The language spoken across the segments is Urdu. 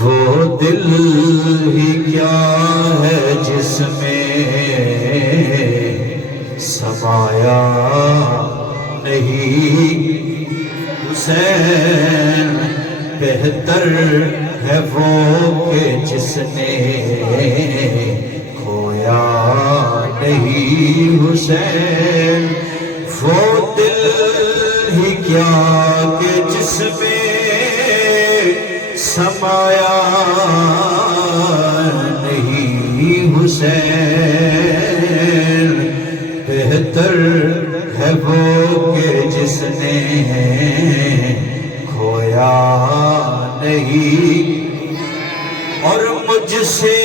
وہ دل ہی کیا ہے جس میں سمایا نہیں حسین، بہتر ہے وہ کہ جس نے کھویا نہیں حسین، وہ دل ہی کیا کہ جس میں سمایا نہیں حسین، بہتر ہے وہ کہ جس نے کھویا نہیں، اور مجھ سے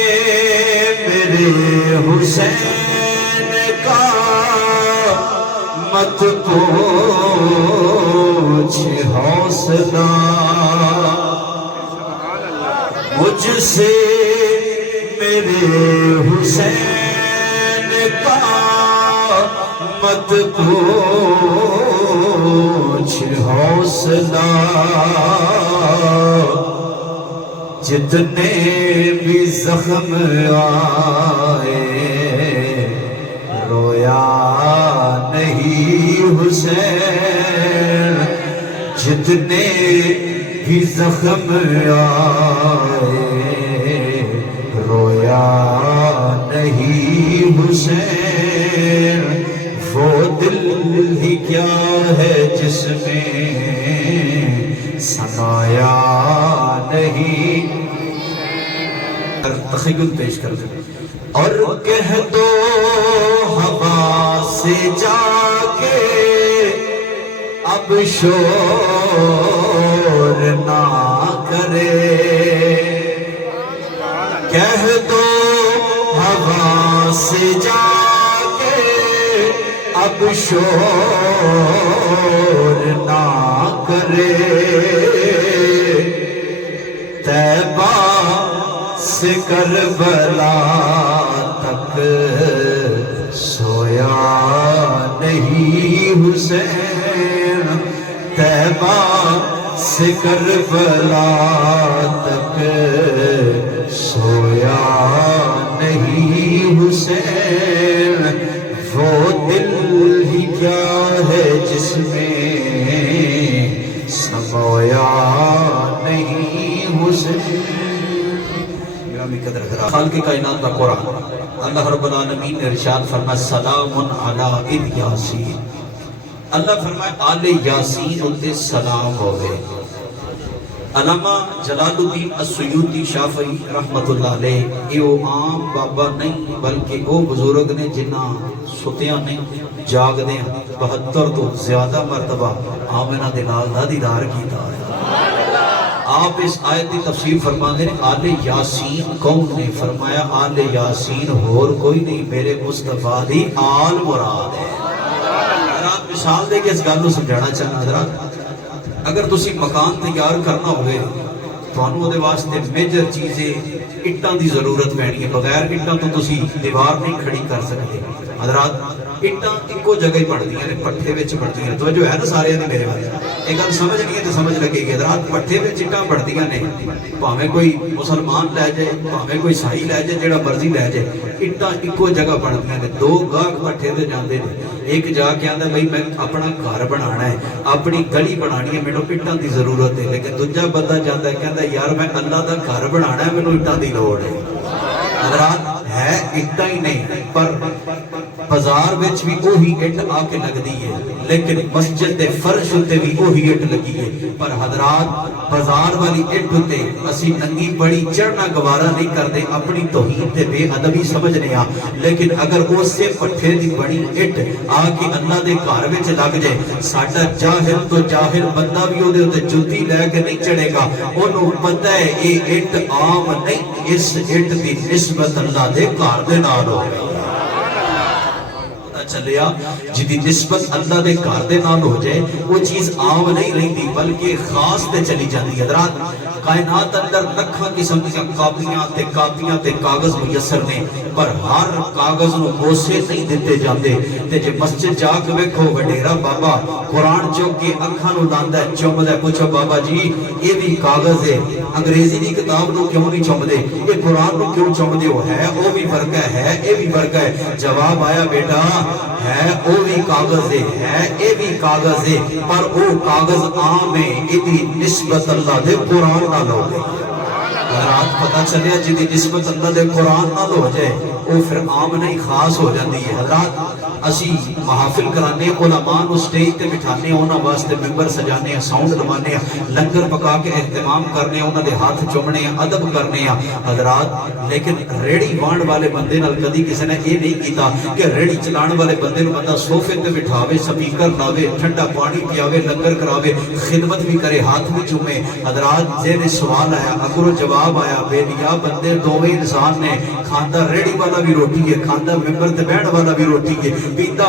میرے حسین کا مت پوچھ حوصلہ، مجھ سے میرے حسین کا مت پوچھ حوصلہ، جتنے بھی زخم آئے رویا نہیں حسین، جتنے بھی زخم آئے رویا نہیں حسین، وہ دل ہی کیا ہے جس میں سمایا نہیں، تخیل پیش کر دیں، اور کہہ دو ہوا سے جا کے اب شور نہ کرے، کہہ دو ہوا سے جا کے اب شور نہ کرے، طیبہ سے کربلا تک سویا نہیں حسین، طیبہ سے کربلا تک سویا نہیں حسین، وہ دل ہی کیا ہے جس میں سمایا نہیں حسین۔ خالق کائنات کا قرآن اللہ رب العالمین نے ارشاد فرمایا سلام علی یاسین، اللہ فرمائے آل یاسین انتے سلام ہوئے۔ علامہ جلال الدین السیوطی شافعی رحمت اللہ علیہ یہ عام بابا نہیں بلکہ وہ بزرگ نے جنہ ستیاں نہیں جاگ دیں 72 تو زیادہ مرتبہ آمنہ دلال دا دیدار کیتا ہے۔ آپ اس آیت کی تفسیر فرما دیں آل یاسین کون نے؟ فرمایا آل یاسین اور کوئی نہیں میرے مصطفیٰ دی آل مراد ہے۔ حضرات مثال دے کے اس گل کو سمجھانا چاہنا، حضرات اگر تسی مکان تیار کرنا ہوئے تو انہوں دے واسطے میجر چیزیں اٹھاں دی ضرورت پہنی ہے، بغیر اٹھاں تو تسی دیوار نہیں کھڑی کر سکتے۔ حضرات اٹھاں ایکو جگہ ہی پڑھ دیا نے، پٹھے وچ پڑھ دیا نے، تو جو ہے نا سارے نے میرے والے ایک گل سمجھ نہیں ہے تو سمجھ لگے گی۔ حضرات پٹھے وچ اٹھاں پڑھ دیا نے، پاویں کوئی مسلمان لے جائے پاویں کوئی عیسائی لے جائے جڑا مرضی لے جائے، اٹھاں ایکو جگہ پڑھ دیا نے۔ دو گاہک پٹھے تے جاندے نے، ایک جا کے آندا بھائی میں اپنا گھر بنانا ہے، اپنی گلی بنانی ہے، مینوں اٹھاں دی ضرورت ہے، لیکن دوجا بندہ جاندا ہے کہندا یار میں اللہ دا گھر بنانا ہے، مینوں اٹھاں دی لوڑ ہے۔ حضرات ہے اٹھاں ہی نہیں، پر بازار وچ بھی وہی اٹ آ کے لگدی ہے، لیکن مسجد دے فرش تے بھی وہی اٹ لگی ہے۔ پر حضرات بازار والی اٹ تے اسی ننگی بڑی چڑھنا گوارا نہیں کردے، اپنی توہین تے بے ادبی سمجھنے آ، لیکن اگر اسے پٹھے دی بڑی اٹ آ کے اللہ دے گھر وچ لگ جائے، ساڈا جاہل تو جاہل بندہ بھی اودے تے جُتی لے کے نہیں چڑھے گا، اونوں پتہ ہے یہ اٹ عام نہیں، اس اٹ دی نسبت اللہ دے گھر دے نال ہو گئی۔ چلیا جدی نسبت اللہ دے گھر دے نال ہو جائے وہ چیز عام نہیں رہتی بلکہ خاص تے چلی جاتی ہے۔ حضرات کائنات اندر لکھاں قسم دی کاپیاں تے کاغذ میسر نے، پر ہر کاغذ نو بوسے نہیں دیتے جاندے۔ تے جے مسجد جا کے ویکھو وڈیرا بابا قرآن چوک کے اکھاں نو لاندا ہے، چومدا ہے، پوچھو بابا جی یہ بھی کاغذ ہے، انگریزی دی کتاب نو کیوں نہیں چومدے، یہ قرآن نو کیوں چومدے ہو؟ ہے او بھی فرق ہے یہ بھی فرق ہے۔ جواب آیا بیٹا ہے او بھی کاغذ ہے اے بھی کاغذ ہے، پر او کاغذ عام ہے، ایدی نسبت اللہ دے قرآن نہ لو گے۔ حضرات پتہ چلیا جدی نسبت اللہ دے قرآن نہ لو جائے وہ پھر عام نہیں خاص ہو جاندی ہے۔ حضرات اسی محافل کرانے، علماء نو سٹیج تے بٹھانے، انہاں واسطے ممبر سجانے، ساؤنڈ لوانے، لنگر پکا کے اہتمام کرنے، انہاں دے ہاتھ چومنے، ادب کرنے۔ حضرات لیکن ریڑی وان والے بندے نال کدی کسی نے یہ نہیں کیتا کہ ریڑی چلان والے بندے نو بندہ صوفے تے بٹھاوے، سپیکر لاوے، ٹھنڈا پانی پیاوے، لنگر کراوے، خدمت بھی کرے، ہاتھ بھی چومے۔ حضرات جے سوال آیا اگر جواب آیا بے نیا بندے دوویں انسان نے، کھاندا ریڑی والا بھی روٹی ہے، کھاندا ممبر تے بیٹھ والا بھی روٹی ہے، پیندا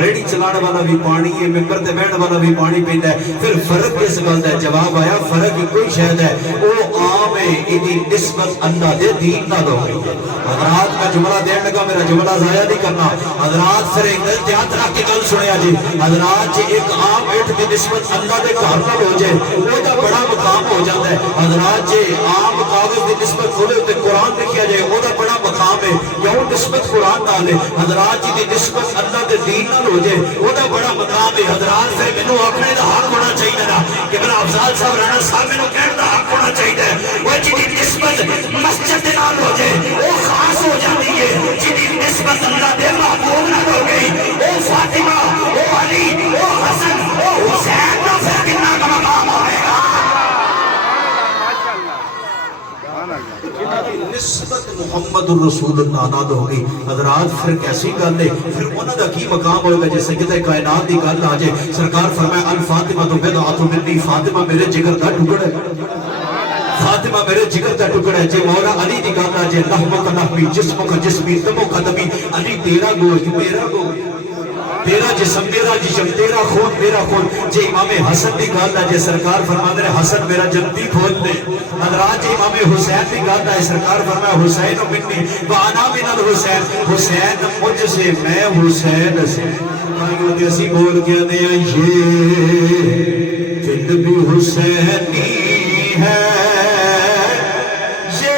ریڑی چلانے والا بھی پانی ہے، ممبر تے بیٹھ والا بھی پانی پیندا ہے، پھر فرق کس گل دا ہے؟ جواب آیا فرق کوئی شاید ہے، او عام ہے، ایدی نسبت اللہ دے دین نال ہو گئی ہے۔ حضرات میں جملہ دین لگا، میرا جملہ ضائع نہیں کرنا۔ حضرات پھر ایک دل ہاتھ رکھ کے گل سنیا جی، حضرات جی ایک عام اٹھ دی نسبت اللہ دے گھر نال ہو جائے وہ دا بڑا مقام ہو جاتا ہے۔ حضرات جی عام کاغذ دی نسبت کھولے تے قرآن لکھیا جائے وہ دا بڑا مقام ہے، کیوں نسبت قرآن نال ہے۔ حضرات جی دی نسبت اللہ دے دین نال ہو جائے وہ دا بڑا مقام ہے۔ حضرات پھر مینوں آکھنے دا حق ہونا چاہیے نا کہ میرا افضال صاحب رانا صاحب مینوں کہنے دا حق ہونا چاہیے وہ جی دی نسبت مسجد دے نال ہو جائے وہ خاص ہو جاتی ہے، جی دی نسبت اللہ دے محبوب نال ہو گئی وہ فاطمہ، وہ علی، وہ حسن، وہ حسین دا پھر کتنا کا مقام ہوئے گا۔ نسبت محمد الرسول اللہ نال ہو گئی۔ حضرات پھر کیسی گل ہے، پھر انہاں دا کی مقام ہوگا؟ جے سید کائنات دی گل آ جائے، سرکار فرمایا الفاطمہ تو بدعۃ منی، فاطمہ میرے جگر دا ٹکڑا ہے، فاطمہ میرے جگر دا ٹکڑا ہے۔ جے مولا علی دی گل آ جائے لحمک لحمی، جسمک جسمی، دمک دمی، علی تیرا گوشت میرا گوشت، تیرا جسم میرا جسم، تیرا خون میرا خون۔ جے امام حسن دی گل ہے، جے سرکار فرماتے ہیں حسن میرا جنتی کھول دے۔ حضرات جے امام حسین دی گل ہے، سرکار فرمایا حسین منی وانا من الحسین، حسین مجھ سے میں حسین سے۔ کائیں اسی بول کے دے یہ دل بھی حسینی ہے، یہ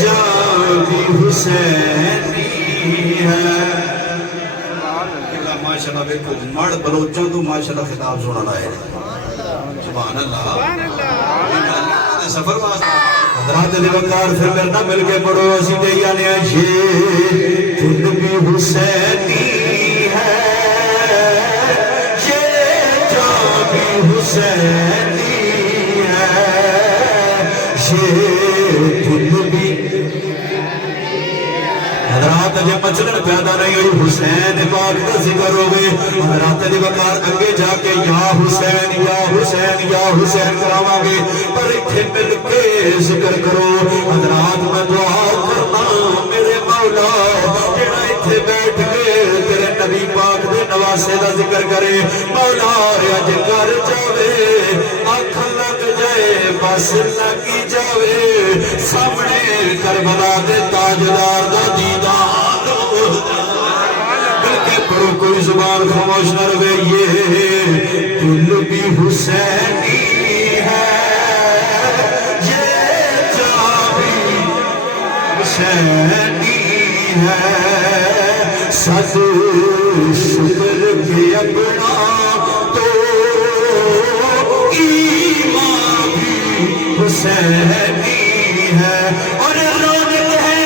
جان بھی حسینی ہے۔ ماشاءاللہ بیکھو مڑ بلوچوں تو ماشاءاللہ خطاب سننا ہے، سبحان اللہ سفر واسطہ۔ حضرات دے وقار پھر میرے نہ مل کے پڑھو اسی دے یعنی یہ دل بھی حسینی ہے، یہ جان بھی حسینی ہے، یہ دل بھی۔ حضرات جب مچلن پیدا نہیں ہوئی حسین پاک کا ذکر ہو گئے، حضرات دی وقار اگے جا کے یا حسین یا حسین یا حسین کراواں گے، پر اتھے مل کے ذکر کرو۔ حضرات میں دعا کرنا میرے مولا جڑا اتھے بیٹھ کے تیرے نبی پاک دے نواسے دا ذکر کرے، مولا اج کر جاوے اکھ لگ جائے بس لگی جاوے، سامنے کربلا دے تاجدار دا دیدار ہو جائے۔ بلکہ پڑھو کوئی زبان خاموش نہ رہے، یہ دل بھی حسینی ہے، یہ جان بھی حسینی ہے، صد شکر کے اپنا تو ایمان بھی حسینی ہے، اور رونق ہے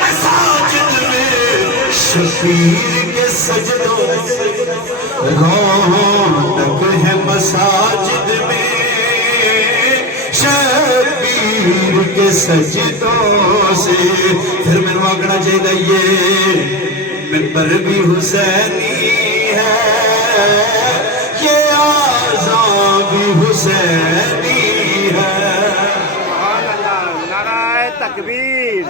مساجد میں شبیر کے سجدوں سے، رونق ہے مساجد میں شبیر کے سجدوں سے۔ پھر میں مانگنا چاہیے ممبر بھی حسینی ہے، یہ آزاں بھی حسینی ہے۔ نعرہ تکبیر،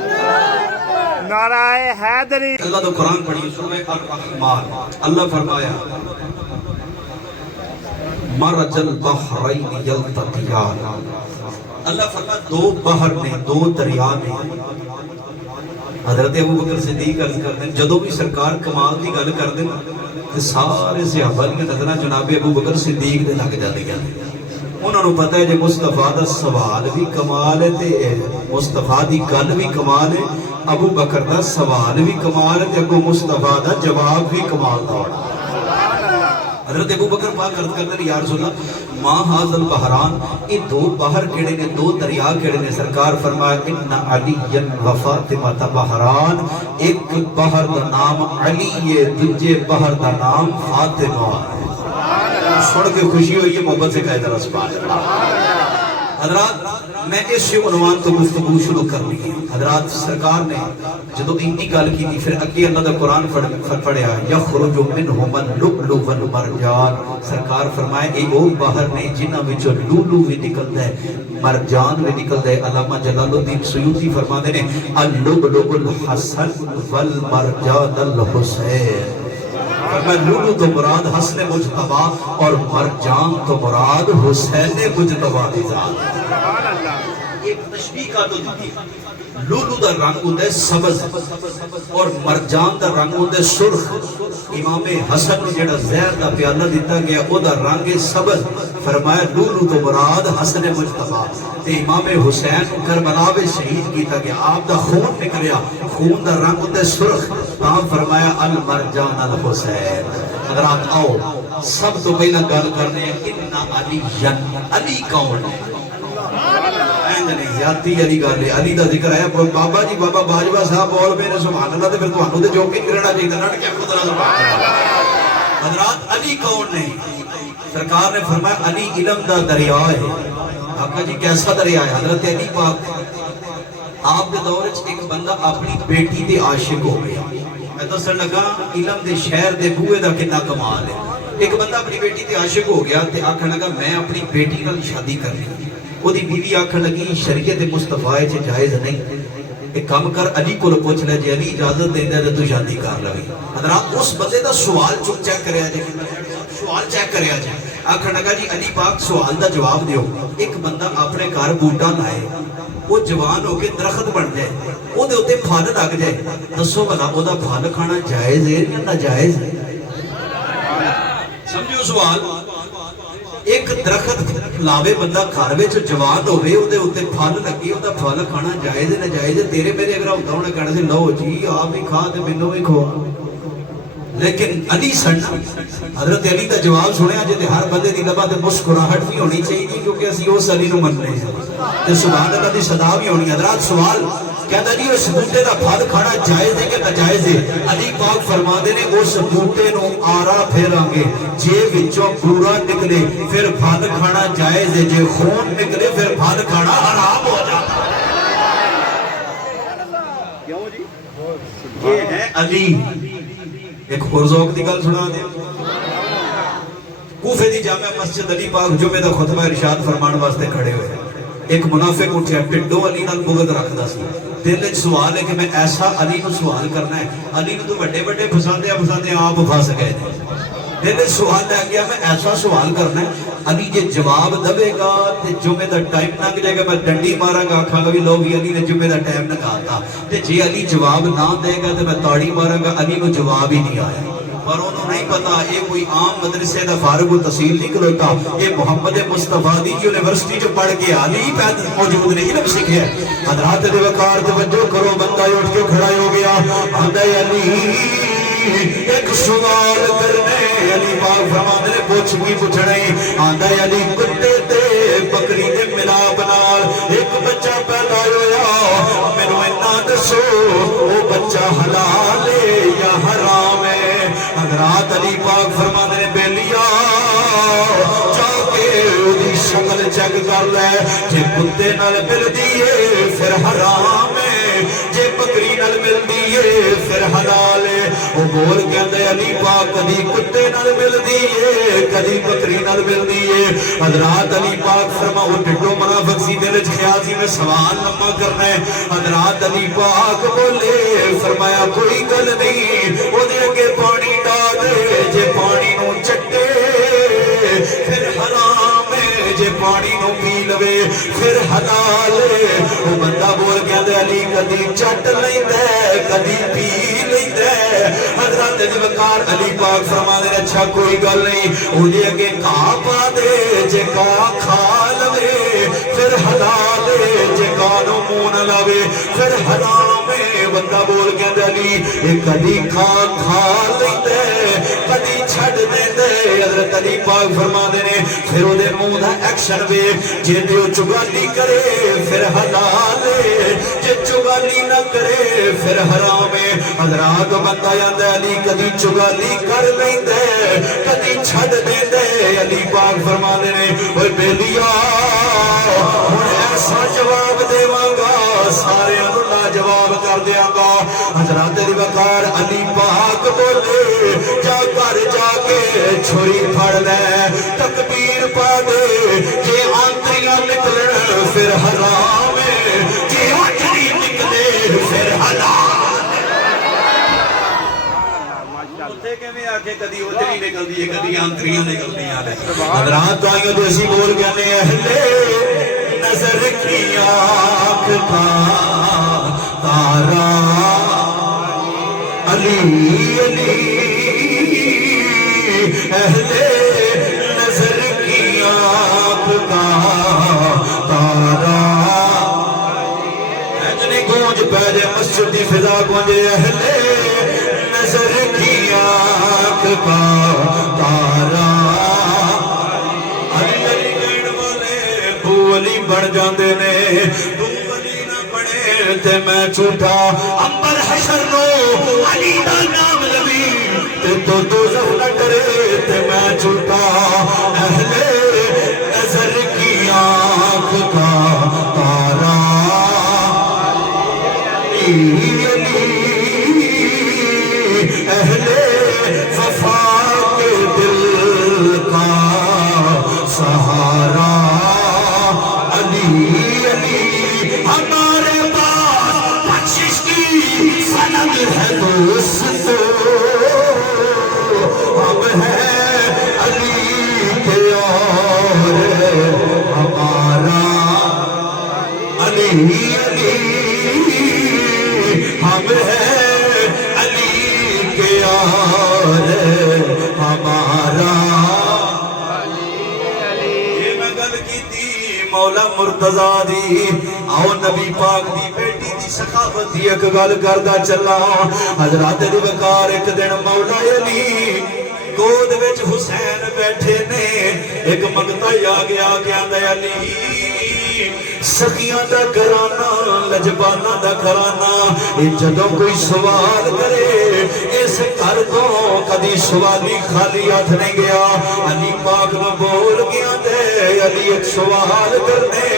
نعرہ حیدری۔ اللہ تو قرآن پڑھی سورہ الرحمن، اللہ فرمایا مرج البحرین یلتقیان اللہ فرمایا دو بحر نے، دو دریا نے. حضرت ابو بکر صدیق عرض کرتے ہیں جدوں بھی سرکار کمال دی گل کردے نا تے سارے صحابہ دی نظراں جناب ابو بکر صدیق دے لگ جاندیاں. انہاں نوں پتہ ہے جے مصطفیٰ دا سوال بھی کمال ہے تے مصطفیٰ دی گل بھی کمال ہے، ابو بکر دا سوال بھی کمال ہے تے اگوں مصطفیٰ دا جواب بھی کمال دا ہونا. حضرت ابو بکر پاک عرض کرتے ہیں یا رسول اللہ ما ھذا البحران، یہ دو بحر کیڑے نے، دو دریا کیڑے نے؟ سرکار فرمایا ان علی و فاطمہ بحران، ایک بحر دا نام علی ہے، دوجے بحر دا نام فاطمہ ہے. سن کے خوشی ہوئی ہے، محبت سے کہہ ذرا سبحان اللہ. حضرات میں اس عنوان تو گفتگو شروع کرنی ہے. حضرات سرکار نے جدو اتنی گل کی تھی پھر اگے اللہ دا قرآن پڑھیا یخرج منہما اللؤلؤ والمرجان. سرکار فرمائے اے وہ باہر نے جنہاں وچوں لولو بھی نکلدا ہے، مرجان بھی نکلدا ہے. علامہ جلال الدین سیوطی فرماتے ہیں اللؤلؤ الحسن والمرجان الحسین. فرمایا لولو تو مراد حسن مجتبی اور مرجان تو مراد حسین مجتبی کی ذات. ایک تشبیہ کا تو دیتی لولو دا رنگ ہوتا ہے سبز اور مرجان دا رنگ ہوتا ہے سرخ. امام حسن نے جڑا زہر دا پیالہ دیتا گیا او دا رنگ سبز. فرمایا لولو تو مراد حسن مجتبی. تے امام حسین کربلا میں شہید کیتا گیا، آپ دا خون نکلیا، خون دا رنگ ہوتا ہے سرخ. تاں فرمایا المرجان الحسین. اگر آپ آؤ سب تو پہلا گل کرنے ہیں ان علی علی کون ہے؟ زیادتی علی گل ہے، علی دا ذکر ہے. بابا جی بابا باجوہ صاحب بول پہ نے سبحان اللہ تے پھر تانوں تے جو کچھ کرنا چاہیے نٹ کے خود سبحان اللہ. حضرات علی کون ہے؟ سرکار نے فرمایا علی علم دا دریا ہے. آقا جی کیسا دریا ہے؟ حضرت علی پاک آپ کے دور وچ ایک بندہ اپنی بیٹی تے عاشق ہو گیا. میں دسن لگا علم دے شہر دے بوئے دا کتنا کمال ہے. ایک بندہ اپنی بیٹی تے عاشق ہو گیا تے آکھن لگا میں اپنی بیٹی نال شادی کرنی. وہ دی بیوی آکھن لگی شریعت مصطفیٰ چ جائز نہیں، ایک کام کر علی کو پوچھ لے جے علی اجازت دیندا تے تو شادی کر لے. حضرات اس بندے دا سوال چیک کریا جے، سوال چیک کریا جے. آکھن لگا جی علی پاک سوال دا جواب دیو. ایک بندہ اپنے گھر بوٹا لائے، وہ جوان ہو کے درخت بن جائے، وہ دے اوتے پھل لگ جائے، دسو بھلا او دا پھل کھانا جائز ہے یا ناجائز ہے؟ سمجھو سوال. ایک درخت لاوے بندہ گھر وچ جوان ہوے او دے اوتے پھل لگے، او دا پھل کھانا جائز ہے ناجائز ہے؟ تیرے میرے اگر ہوندا ہونا کہنا سی لو جی آپ بھی کھا تے مینوں بھی کھوا. لیکن علی سن حضرت علی دا جواب سنیا جے تے ہر بندے دی لباں تے مسکراہٹ بھی ہونی چاہیے کیونکہ اسی اس علی نوں مننے ہیں تے سبحان اللہ دی صدا بھی ہونی. حضرات سوال کہتا جی اس بوٹے دا پھل کھانا جائز ہے کہ ناجائز ہے؟ علی پاک فرماندے نے اس بوٹے نوں آرا پھیراں گے، جے وچوں پورا نکلے پھر پھل کھانا جائز ہے، جے خون نکلے پھر پھل کھانا حرام ہو جاتا ہے. کیوں جی؟ یہ ہے علی. ایک خورزوک دی گل سنا دے. کوفے دی جامع مسجد علی پاک جمعے دا خطبہ ارشاد فرمان واسطے کھڑے ہوئے. ایک منافق اٹھیا ٹڈو علی نال بغض رکھدا سی. دل وچ سوال ہے کہ میں ایسا علی نو سوال کرنا ہے. علی نو تو بڑے بڑے پھساندے آپ پھس گئے. دل وچ سوال لے گیا میں ایسا سوال کرنا ہے. علی جے جواب دے گا تے جمعے دا ٹائم لنگ جائے گا، میں ڈنڈی ماراں گا آکھاں گا بھی لو بھی علی نے جمعے دا ٹائم لگاتا. تے جے علی جواب نہ دے گا تے میں تاڑی ماراں گا علی کو جواب ہی نہیں آیا. پر انہوں نہیں پتا یہ کوئی عام مدرسے دا فارغ التحصیل نہیں کھلوتا، یہ محمد مصطفیٰ دی یونیورسٹی جو پڑھ کے علی پیدا موجود نہیں علم سیکھے. حضرات دے وقار توجہ کرو. بندہ اٹھ کے کھڑا ہو گیا آندا علی ایک سوال کرنے. علی پاک فرماندے نے پوچھ کی پوچھنے. آندا علی کتے تے بکری دے ملاب نال ایک بچہ پیدا ہویا، مینوں اتنا دسو او بچہ حلال ہے یا حرام ہے؟ حضرات علی پاک فرماندے نے بیلیا جا کے اودی شکل چیک کر لے، جے کتے نال ملدی ہے پھر حرام ہے، جے بکری نال ملدی ہے پھر حلال ہے. او بول کہندے علی پاک کدی کتے نال ملدی ہے کدی بکری نال ملدی ہے. حضرات علی پاک فرما او ڈڈو منافق سی دل وچ خیال سی میں سوال لمبا کرنا ہے. حضرات علی پاک بولے فرمایا کوئی گل نہیں، او دے اگے پانی ڈال دے، جے پانی نو چٹے پھر حرام ہے، جے پانی نو پی لوے پھر حلال وہ بندہ بول گیا دے علی کدی چٹ لیندے کدی پی لیندے حضرت دی وقار علی پاک فرما دے اچھا کوئی گل نہیں او دے اگے کھا پا دے جے کا کھا لوے پھر حلال جے کانو منہ نہ لاوے پھر حرام بندہ بول گیا دے علی یہ کدی کھا لیندے کدی چھڈ دیندے حضرت علی پاک فرما دے نے پھر او دے منہ دا ایکشن وے جے تے او چگالی کرے پھر حلال جے چگالی نہ کرے پھر حرام حضرات بندہ آندا علی کدی چگالی کر لیندے کدی چھڈ دیندے علی پاک فرما دے نے اوے بیلیا ہن ایسا جواب دیواں گا سارے لا جواب کر دیاں گا حضرات دی وقار علی پاک بولے جا گھر جا کے چھری پھڑ لے تکبیر پا دے جے آنتریاں نکلن پھر حرام جے آنتری نکلے پھر حلال اتھے کیویں آ کے کدی اجری نکلدی ہے کدی آنتریاں نکلدیاں نے حضرات آئیو تو اسی بول کہنے اہلے نظر کی آنکھ کا تارا علی علی اہل نظر کی آنکھ کا تارا جنہیں گونج پہلے مسجد دی فضا گونجے اہل نظر کی آنکھ کا تارا علی علی کہن والے بو علی بن جاندے نے بو علی نہ بنے تے میں جھوٹا امبر حشر نو علی دا نام لوی تے تو دوزخ نہ ڈرے تے میں جھوٹا اہل نظر کی آنکھ کا تارا علی علی اہل وفا کے دل کا سہارا علی علی ہمارے پاس بخشش کی سند ہے دوست ہم ہیں علی کے اور ہمارا علی علی ہم ہیں علی کے اور ہمارا مولا مرتضیٰ دی آؤ نبی پاک دی بیٹی دی سخاوت دی ایک گل کردا چلا حضرات دی وقار ایک دن مولا علی گود وچ حسین بیٹھے نے ایک منگتا آ گیا کہ آندا علی سخیاں دا گھرانہ لجبانہ دا گھرانہ جدوں کوئی سوال کرے اس گھر تو کدی سوالی خالی ہاتھ نہیں گیا علی پاک نو بول گیا دے علی ایک سوال کرنے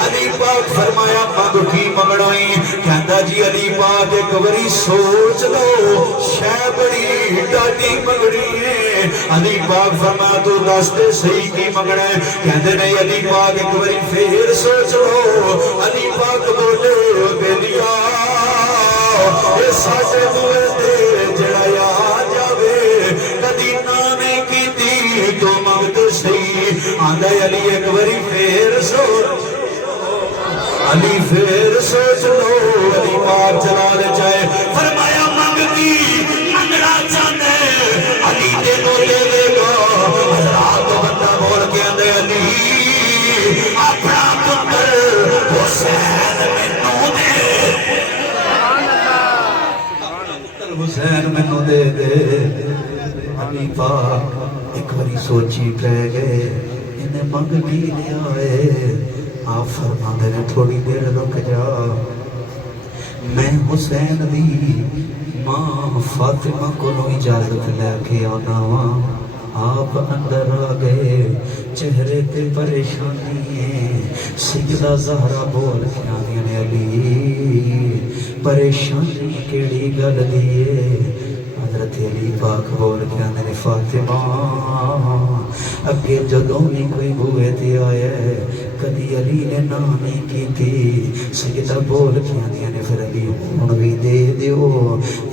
علی پاک فرمایا منگ کی منگڑائی کہندا جی علی پاک ایک باری سوچ لو شے بڑی ڈاڈی منگڑی ہے علی پاک فرمایا تو دس دے صحیح کی منگنا ہے کہندے نہیں علی پاک ایک باری پھر سوچ لو علی پاک بولے بیلیا اے ساڈے بوئے تے جڑا آ جاوے کدی نہ نہیں کیتی تو منگ تو صحیح آندا علی ایک باری پھر سوچ علی پھر سوچ لو علی پاک چلا لے جائے فرمایا منگ کی منگنا چاہتے علی دے نو لے لے گا حضرات بندہ بول کے آندے علی اپنا پتر حسین مینوں دے حسین مینوں دے دے علی پاک ایک باری سوچی پہ گئے انہیں منگ کی لیا ہے آپ فرما دے تھوڑی دیر رک جا میں حسین دی ماں فاطمہ کو اجازت لے کے آنا ہوا آپ اندر آ گئے چہرے تے پریشانی ہے سیدہ زہرا بول کے آنی علی پریشانی کیڑی گل دیئے حضرت علی پاک بول کے آنے فاطمہ اگے جدوں نہیں کوئی بوئے تے آیا ہے کدی علی نے نہ نہیں کی تھی سیدہ بول کے آنیاں نے پھر علی ہن بھی دے دیو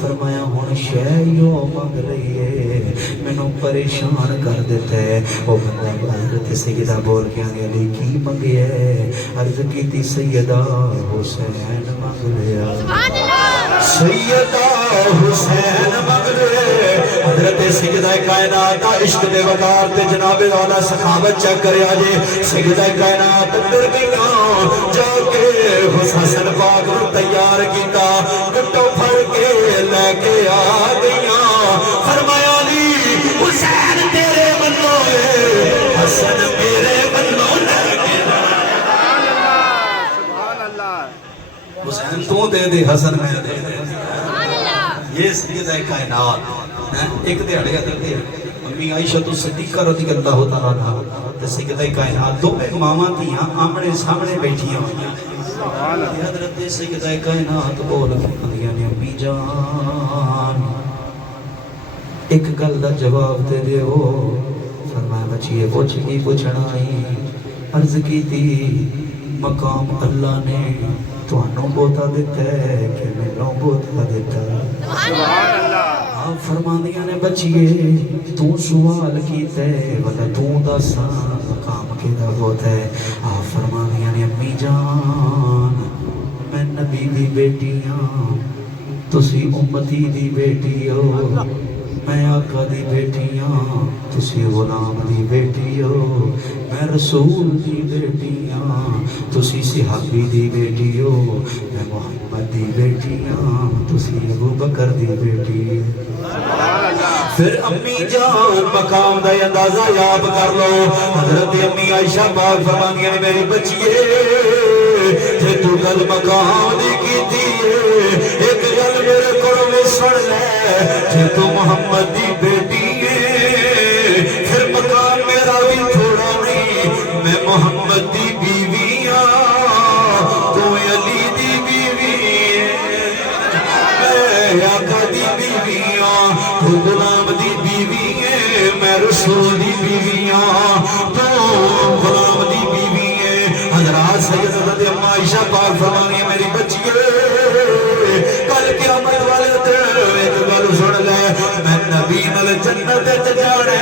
فرمایا ہن شے یو منگ لئیے مینوں پریشان کر دیتا ہے او بندہ حضرت سیدہ بول کے آنی علی کی منگیا ہے عرض کیتی سیدہ حسین منگ لیا سیدہ حسین منگ لیا حضرت سیدہ کائنات عشق دے وقار تے جناب والا سخاوت چیک کرے آجے سیدہ کائنات ڈر گئیاں جا کے حسن پاک نو تیار کیتا گٹو پھڑ کے لے کے آ گئیاں فرمایا علی حسین تیرے بنو حسن میرے بنو لے کے سبحان اللہ حسین تو دے دے حسن میں دے دے یہ سیدہ کائنات ایک دیڑے ادھر امی عائشہ تو صدیقہ رضی اللہ تعالیٰ عنہ تے سیدہ کائنات دو میں ماما تیاں آمنے سامنے بیٹھیاں حضرت سیدہ کائنات بول کے نے امی جان ایک گل دا جواب دے دیو فرمایا بچیے پوچھ کی پوچھنا ہی عرض کی تھی مقام اللہ نے تانوں بوتا دیتا ہے کہ مینوں بوتا دیتا سبحان اللہ آپ فرمانیاں نے بچیے تو سوال کیتے ولا تو دساں مقام کیدا ہوتا ہے آپ فرمانیاں نے امی جان میں نبی دی بیٹی ہاں تسی امتی دی بیٹی ہو میں آقا دی بیٹی ہاں تسی غلام دی بیٹی ہو میں رسول دی بیٹی ہاں تسی صحابی دی بیٹی ہو میں محمد دی بیٹی ہاں تسی ابو بکر دی بیٹی پھر امی جان مقام دا اندازہ یاب کر لو حضرت امی عائشہ پاک فرمانیاں نے میری بچیے تے تو گل مقام دی کیتی ایک گل میرے کولوں وی سن لے تے تو محمد دی بیٹی ہے پھر مقام میرا بھی تھوڑا نہیں میں محمد دی بیوی ہاں تو علی دی بیوی میں آقا دی بیوی ہاں تو غلام دی بیوی ہے میں رسول دی بیوی ہاں تو غلام دی بیوی ہے حضرات سید حضرت اما عائشہ پاک فرمانی میری بچی کل قیامت والے دن ایک گل سن لے میں نبی نال جنت وچ جانے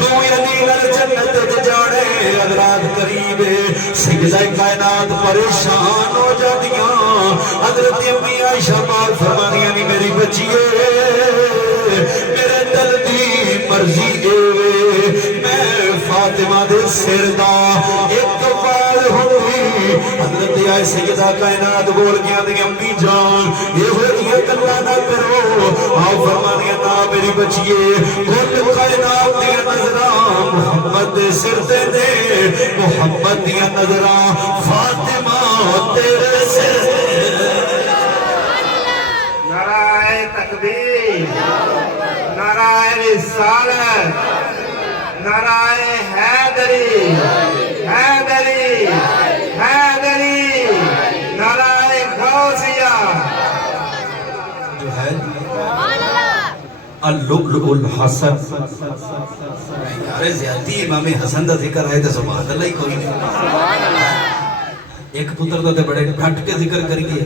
تو علی نال جنت وچ جانے حضرات قریب سیدہ کائنات پریشان ہو جاندیاں حضرت امی عائشہ پاک فرمانی میری بچی میرے دل دی مرضی اے میں فاطمہ دے سر دا ایک وال ہوئی حضرت آئے سیدہ کائنات بول گیا دی امی جان یہ ہو جیے کلا نہ کرو آؤ فرمانیاں نا میری بچیے کل کائنات دیا نظران محمد دے سر دے دے محمد دیا نظران فاطمہ تیرے سر نعرہ تکبیر نعرہ رسالت نعرہ حیدری حیدری حیدری نعرہ غوثیہ جو ہے اللؤلؤ الحسن یارے زیادتی امام حسن دا ذکر ہے تو سبحان اللہ ہی کوئی نہیں ایک پتر دا تے بڑے گھٹ کے ذکر کریے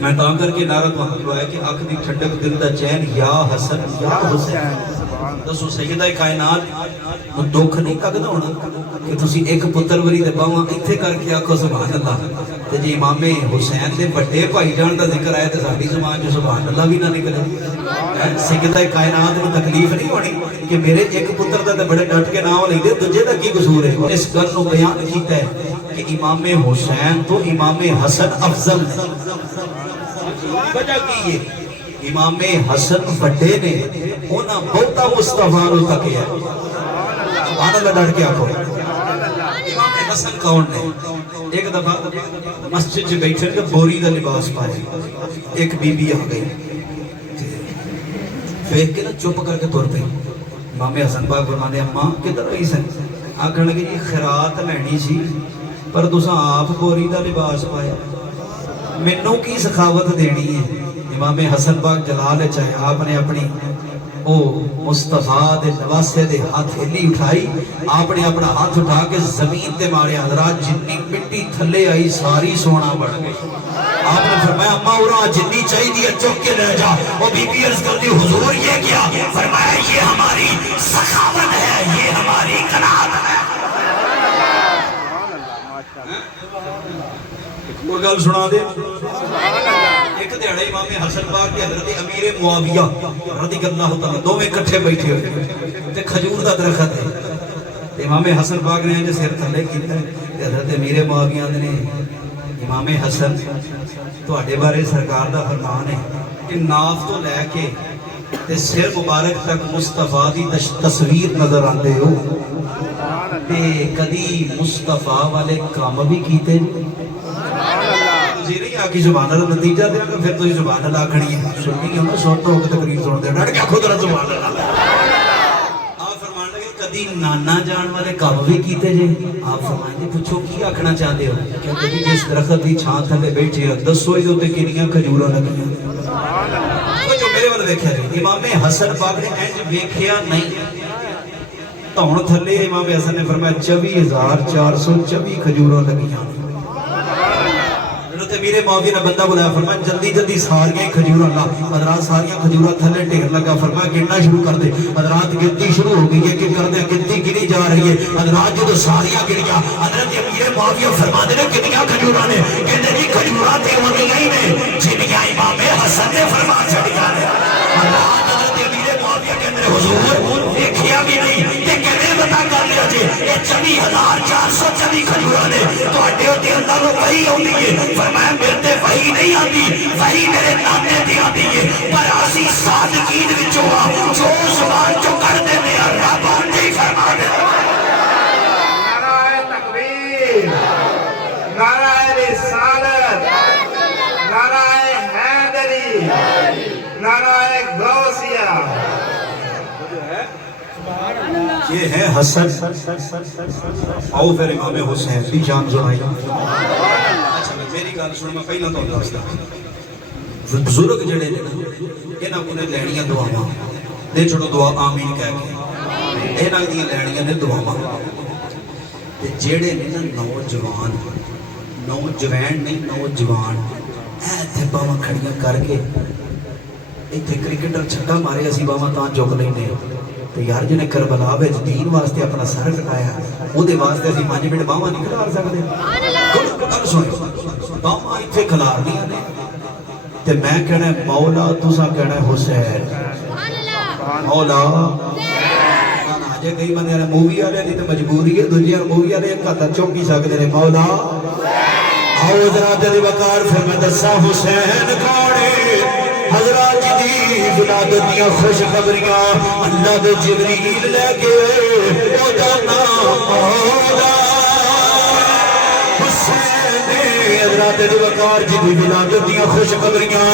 میں تاں کر کے نعرہ تو حق ہے کہ اکھ دی ٹھنڈک دل دا چین یا حسن یا حسین دسو سیدہ کائنات دکھ نہیں کگدا ہونا کہ تسی ایک پتر وری دے باواں ایتھے کر کے آکھو سبحان اللہ تے جی امام حسین دے بڑے بھائی جان دا ذکر ہے تے ساڈی زبان جو سبحان اللہ بھی نہ نکلے سیدہ کائنات نوں تکلیف نہیں ہونی کہ میرے ایک پتر دا تے بڑے ڈٹ کے نام لیندے دوجے دا کی قصور ہے اس گل نوں بیان کیتا ہے کہ امام حسین تو امام حسن افضل وجہ کی ہے امام حسن بڑے نے انہاں بہتا مصطفیٰ نو تکیا سبحان اللہ ڈٹ کے آکھو امام حسن کون نے ایک دفعہ مسجد میں بیٹھے تے بوری دا لباس پائے ایک بی بی آ گئی دیکھ کے نا چپ کر کے تر پئی امام حسن پاک فرمانے اماں کدھر گئی سن آکھن لگے جی خیرات لینی سی پر تساں آپ بوری دا لباس پایا مینوں کی سخاوت دینی ہے امام حسن پاک جلال چاہے آپ نے اپنی او مصطفیٰ دے نواسے دے ہاتھ ہلی اٹھائی آپ نے اپنا ہاتھ اٹھا کے زمین تے مارے حضرات جنی مٹی تھلے آئی ساری سونا بڑھ گئی آپ نے فرمایا اماں اورا جنی چاہی دیا چک کے لے جا وہ بی بی عرض کر دی حضور یہ کیا فرمایا یہ ہماری سخاوت ہے یہ ہماری قناعت ہے وہ گل سنا دے ایک دیڑے امام حسن پاک کے حضرت امیر معاویہ رضی اللہ تعالیٰ دو میں کٹھے بیٹھے ہوئے تے کھجور دا درخت ہے امام حسن پاک نے جو سر تھلے کیتا ہے حضرت امیر معاویہ نے امام حسن تو اڈے بارے سرکار دا فرمان ہے کہ ناف تو لے کے تے سر مبارک تک مصطفیٰ دی تصویر نظر آتے ہو تے کدی مصطفیٰ والے کام بھی کیتے جی نہیں آگی زبان اللہ نتیجہ دے گا پھر تو یہ زبان اللہ کھڑی ہے سننی ہے نا سوتا ہو کے تقریر سن دے ڈٹ کیا خود رہا زبان اللہ آپ فرمان لگے کدی نانا جان والے کام بھی کیتے جے آپ فرمائیں جی پوچھو کی آکھنا چاہتے ہو کہتے جی جس درخت دی چھان تھلے بیٹھے ہیں دسو ہی دوتے کنیاں کھجورا لگیاں جو میرے والے دیکھا جی امام حسن پاک نے اینج دیکھیا نہیں تاؤن تھلے امام حسن نے فرمایا 24,424 کھجورا لگیاں میرے معاویہ نے بندہ بلایا فرمایا جلدی جلدی ساریاں کھجورا لا حضرات ساریاں کھجورا تھلے ڈھیر لگا فرمایا گننا شروع کر دے حضرات گنتی شروع ہو گئی ہے کہ کر دے گنتی گنی جا رہی ہے حضرات جو ساریاں گنیاں حضرت امیر معاویہ فرما دے نے کتنیاں کھجورا نے کہتے جی کھجورا تے ونیاں ہی نے جنیاں امام حسن نے فرما چھڑیا نے حضرات حضرت امیر معاویہ کہتے ہیں حضور دیکھیا بھی نہیں کہ کہنے بتا کر لیا جی یہ 24,424 کھجورا نے تو اڈے ہوتے اللہ کو وہی ہوتی ہے فرمایا میرے وہی نہیں آتی وہی میرے نانے دی آتی ہے پر اسی صادقین وچوں جو زبان چو کر دے میں رب آنجی فرما دے نعرہ تکبیر نعرہ رسالت نعرہ حیدری نعرہ غوثیہ یہ ہے حسن آؤ پھر امام حسین بھی جان سنائی اچھا میری گل سن میں پہلا تو دسدا بزرگ جڑے نے انہاں کو نے لینیاں دعاواں دے چھوڑو دعا آمین کہہ کے انہاں دیاں لینیاں نے دعاواں تے جڑے نے نا نوجوان نہیں نوجوان ایتھے باواں کھڑیاں کر کے ایتھے کرکٹر چھکا مارے اسی باواں تاں چک لینے تو یار جنہیں کربلا وچ دین واسطے اپنا سر کٹایا او دے واسطے اسی 5 منٹ باواں نہیں کھلار سکدے گل سن باواں ایتھے کھلارنیاں نے تے میں کہنا مولا تساں کہنا حسین مولا جے کئی بندے نے مووی والے دی تے مجبوری ہے دوجے مووی والے ایک ہاتھ چوک ہی سکدے نے مولا آؤ حضرات دی وقار پھر میں دساں حسین کھاڑے حضرات دی ولادت دیاں خوش خبریاں اللہ دے جبریل لے کے او دا نام مولا حسین حضرات دی وقار جی دی ولادت دیاں خوش خبریاں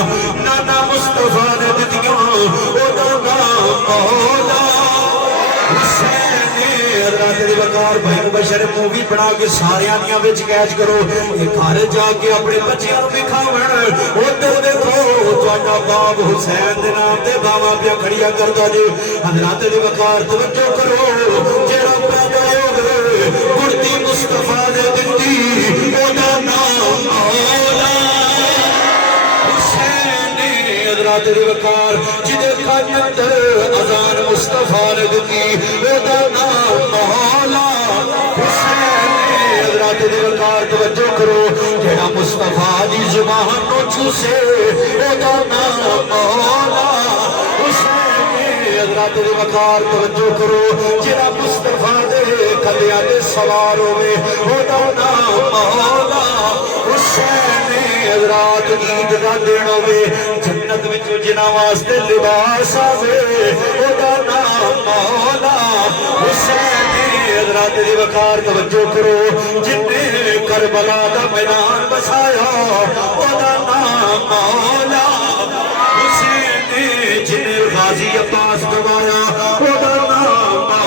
نانا مصطفیٰ نے دتیاں او دا نام مولا حسین حضرات دی وقار بھائی مبشر مووی بنا کے ساریاں دیاں وچ کیچ کرو یہ گھر جا کے اپنے بچیاں نوں دکھاون اوتھے دیکھو تہاڈا باپ حسین دے نام تے باواں پیا کھڑیاں کردا جی حضرات دی وقار توجہ کرو جڑا پیدا ہوے مورتی مصطفیٰ دے دتی او دا نام مولا حسین حضرات دی وقار جدے کان اندر اذان مصطفیٰ نے دتی او دا نام مولا حسین حضرات دی وقار توجہ کرو جڑا مصطفیٰ دی زبان نو چوسے او دا نام مولا حسین حضرات دی وقار توجہ کرو جڑا مصطفیٰ دے کلیاں تے سوار ہوے او دا نام مولا حسین حضرات عید دا دن ہوے جنت وچ جنہاں واسطے لباس آوے او دا نام مولا حسین حضرات دی وقار توجہ کرو جن نے کربلا دا میدان بسایا او دا نام مولا حسین جن نے غازی عباس گوایا او دا نام مولا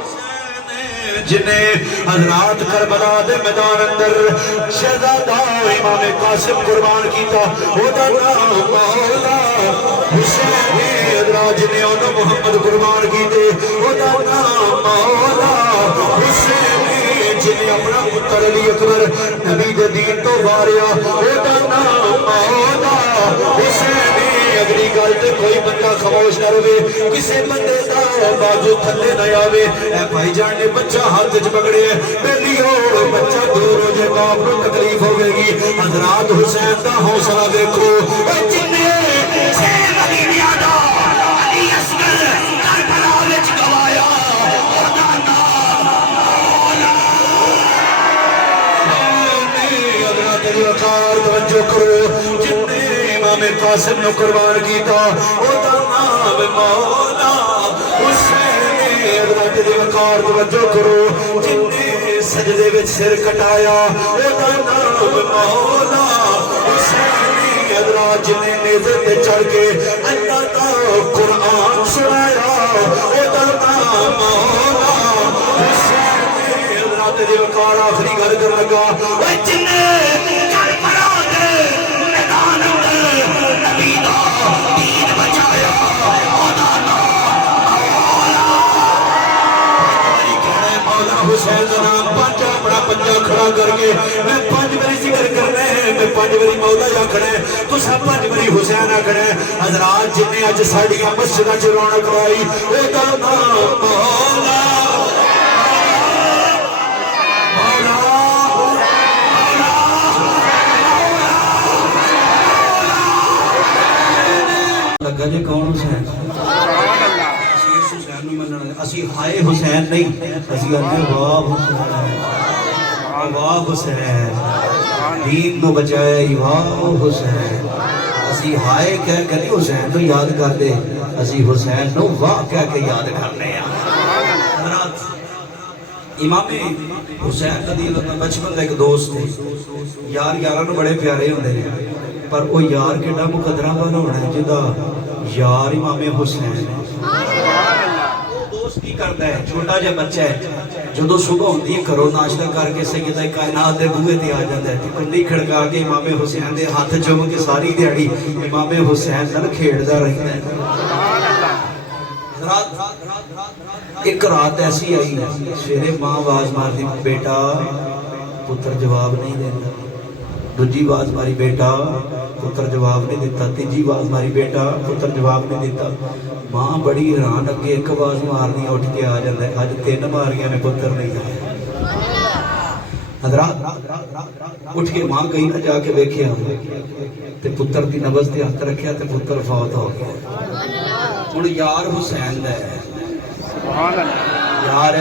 حسین جن نے حضرات کربلا دے میدان اندر شہزادہ امام قاسم قربان کیتا او دا نام مولا حسین حضرات جنے انہوں محمد قربان کیتے او دا نام مولا حسین جنے اپنا پتر علی اکبر نبی دے دین تو واریا او دا نام مولا حسین اگلی گل تے کوئی بندہ خاموش نہ رہے کسے بندے دا بازو تھلے نہ آوے اے بھائی جان نے بچہ ہاتھ وچ پکڑے پہلی ہو بچہ دور ہو جائے باپ کو تکلیف ہوے گی حضرات حسین دا حوصلہ دیکھو اے جنے حسین علی میاں علی اصغر کربلا وچ گوایا او دا نام مولا حضرات علی وقار توجہ کرو جنے امام قاسم نو قربان کیتا او دا نام مولا حسین حضرت دی وقار توجہ کرو جن نے سجدے وچ سر کٹایا او دا نام مولا حسین حضرت جن نے نیزے تے چڑھ کے اللہ دا قرآن سنایا او دا نام مولا حسین حضرت دی وقار آخری گل کر لگا اے جن نے کربلا دے میدان اندر نبی دا دین بچایا او دا حسین کا نام پانچا اپنا پنجا کھڑا کر کے میں پانچ بری ذکر کرنا ہے میں پانچ بری مولا آکھنا ہے تو سب پانچ بری حسین آکھنا ہے حضرات جن نے اج ساڈیاں مسجداں چ رونق لائی او دا نام مولا لگا جی کون حسین اسی ہائے حسین نہیں اسی آتے واہ حسین واہ حسین دین کو بچائے واہ حسین اسی ہائے کہہ کے نہیں حسین نو یاد کر دے اسی حسین نو واہ کہہ کے یاد کرنے ہیں امام حسین رضی اللہ عنہ بچپن کا ایک دوست تھے یار یاراں نو بڑے پیارے ہوندے نے پر وہ یار کیڑا مقدرہ والا ہونا ہے جدا یار امام حسین کی کرتا ہے چھوٹا جا بچہ ہے جدو صبح ہوندی کرو ناشتہ کر کے سیدہ کائنات دے بوئے تے آ جاتا ہے کنڈی کھڑکا کے امام حسین دے ہاتھ چوم کے ساری دیہڑی امام حسین نال کھیڑدا رہتا ہے ایک رات ایسی آئی سویرے ماں آواز مارتی بیٹا پتر جواب نہیں دیتا دوجی آواز ماری بیٹا پتر جواب نہیں دیتا تیجی آواز ماری بیٹا پتر جواب نہیں دیتا ماں بڑی حیران اگے ایک آواز مارنی اٹھ کے آ جاتا ہے اج تین ماریاں نے پتر نہیں آیا حضرات اٹھ کے ماں کہیں نہ جا کے دیکھیا تے پتر دی نبض تے ہاتھ رکھیا تے پتر فوت ہو گیا ہن یار حسین دا ہے یار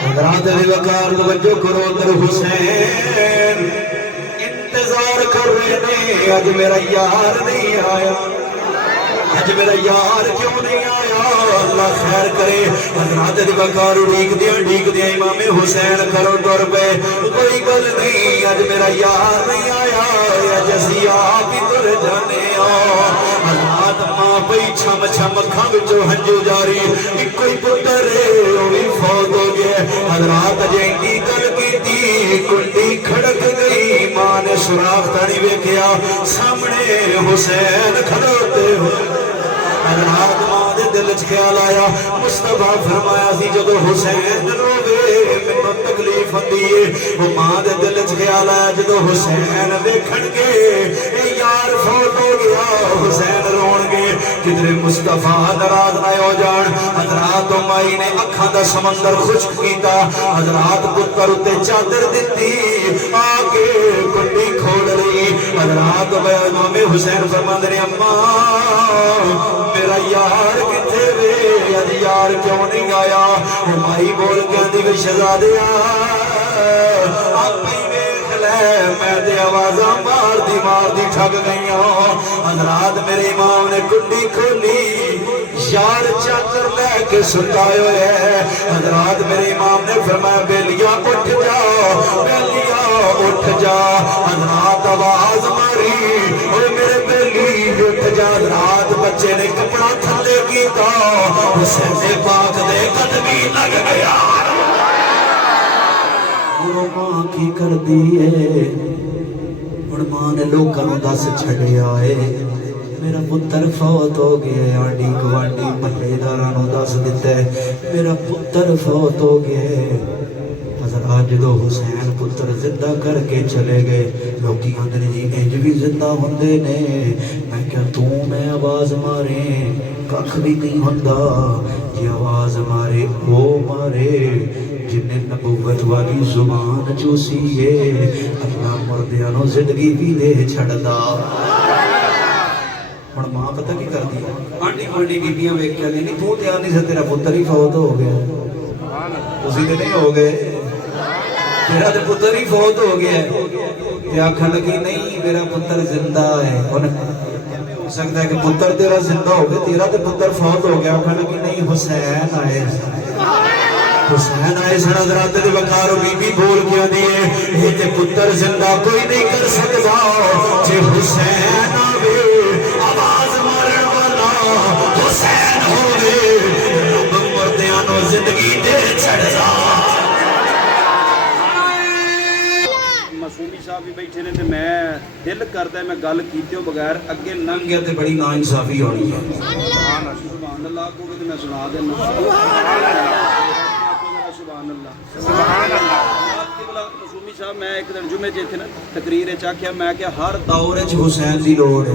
حضرات علی وقار توجہ کرو اندر حسین انتظار کر رہے نے اج میرا یار نہیں آیا اج میرا یار کیوں نہیں آیا اللہ خیر کرے حضرات علی وقار ڈیک دیا امام حسین کرو ڈر پے کوئی گل نہیں اج میرا یار نہیں آیا اج اسی آپ ہی تر جانے حضرات ماں پئی چھم چھم اکھاں وچوں ہنجو جاری ایک کوئی پتر او بھی فوت ہو گیا حضرات اجے دی گل کیتی کنڈی کھڑک گئی ماں نے سوراخ تانی ویکھیا سامنے حسین کھڑوتے ہوئے حضرات ماں دے دل وچ خیال آیا مصطفیٰ فرمایا سی جدو حسین روے مینوں تکلیف ہوندی ہے او ماں دے دل وچ خیال آیا جدو حسین ویکھن گے اے یار فوت ہو گیا حسین رون گے کدھر مصطفیٰ ناراض نہ ہو جان حضرات مائی نے اکھاں دا سمندر خشک کیتا حضرات پتر تے چادر دتی آ کے کنڈی کھول رہی حضرات امام حسین فرماندے نے اماں میرا یار کتے وے اج یار کیوں نہیں آیا مائی بول کے آندی وے شہزادیا آپ ہی ویکھ لے میں تے آوازاں مار دی ٹھگ گئیاں حضرات میرے امام نے کنڈی کھولی یار چادر لے کے سٹائے ہوئے حضرات میرے امام نے فرمایا بیلیا اٹھ جا بیلیا اٹھ جا حضرات آواز ماری اور میرے بیلی اٹھ جا حضرات بچے نے کپڑا تھلے کیتا حسین پاک دے قدمی لگ گیا وہ ماں کی کر دیے ہن ماں نے لوکاں نوں دس چھڑیا ہے میرا پتر فوت ہو گیا آنڈی گوانڈی محلے داراں نوں دس دتا ہے میرا پتر فوت ہو گیا حضرات جدو حسین پتر زندہ کر کے چلے گئے لوکی آندے نے جی انج بھی زندہ ہوندے نے میں کیا میں آواز مارے ککھ بھی نہیں ہوندا جی آواز مارے وہ مارے جن نے نبوت والی زبان چوسی ہے اللہ مردیاں نو زندگی بھی دے چھڑدا ہن ماں پتہ کی کردی آنڈی گوانڈی بیبییاں ویکھ کے نہیں تو تے آندی سے تیرا پتر ہی فوت ہو گیا تسی تے نہیں ہو گئے میرا تو پتر ہی فوت ہو گیا ہے یہ آنکھیں لگی نہیں میرا پتر زندہ ہے ہو سکتا ہے کہ پتر تیرا زندہ ہو گیا تیرا تو پتر فوت ہو گیا آنکھیں لگی نہیں حسین آئے سن حضرات دے وقار بی بی بول کے دیئے یہ تے پتر زندہ کوئی نہیں کر سکتا جے حسین آوے آواز مارن والا حسین ہوئے رب مردیانو زندگی دے چھڑا معصومی صاحب بھی بیٹھے نے تے میں دل کردا ہے میں گل کیتیوں بغیر اگے ننگ گیا تے بڑی نا انصافی ہونی ہے سبحان اللہ کو تے میں سنا دینا سبحان اللہ سبحان اللہ معصومی صاحب میں ایک دن جمعے جے تھے نا تقریر وچ آکھیا میں کہ ہر دور وچ حسین دی لوڑ ہے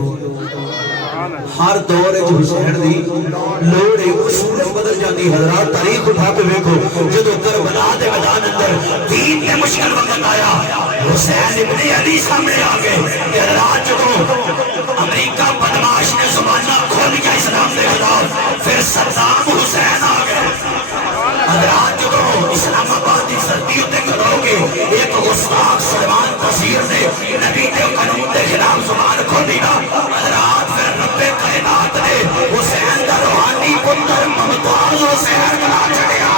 ہر دور وچ حسین دی لوڑ ہے اصول بدل جاندی حضرات تاریخ اٹھا کے دیکھو جدو کربلا دے میدان اندر دین کے مشکل وقت آیا حسین ابن علی سامنے آ گئے کہ حضرات جدو امریکہ بدماش نے زمانہ کھول دیا اسلام کے خلاف پھر صدام حسین آ گئے حضرات جدو اسلام آباد کی سردیوں تے کھلو گے ایک گستاخ سلمان تذیر نے نبی کے قانون کے خلاف زبان کھولی نا حضرات پھر رب کائنات نے حسین کا روحانی پتر ممتاز حسین بنا چڑھیا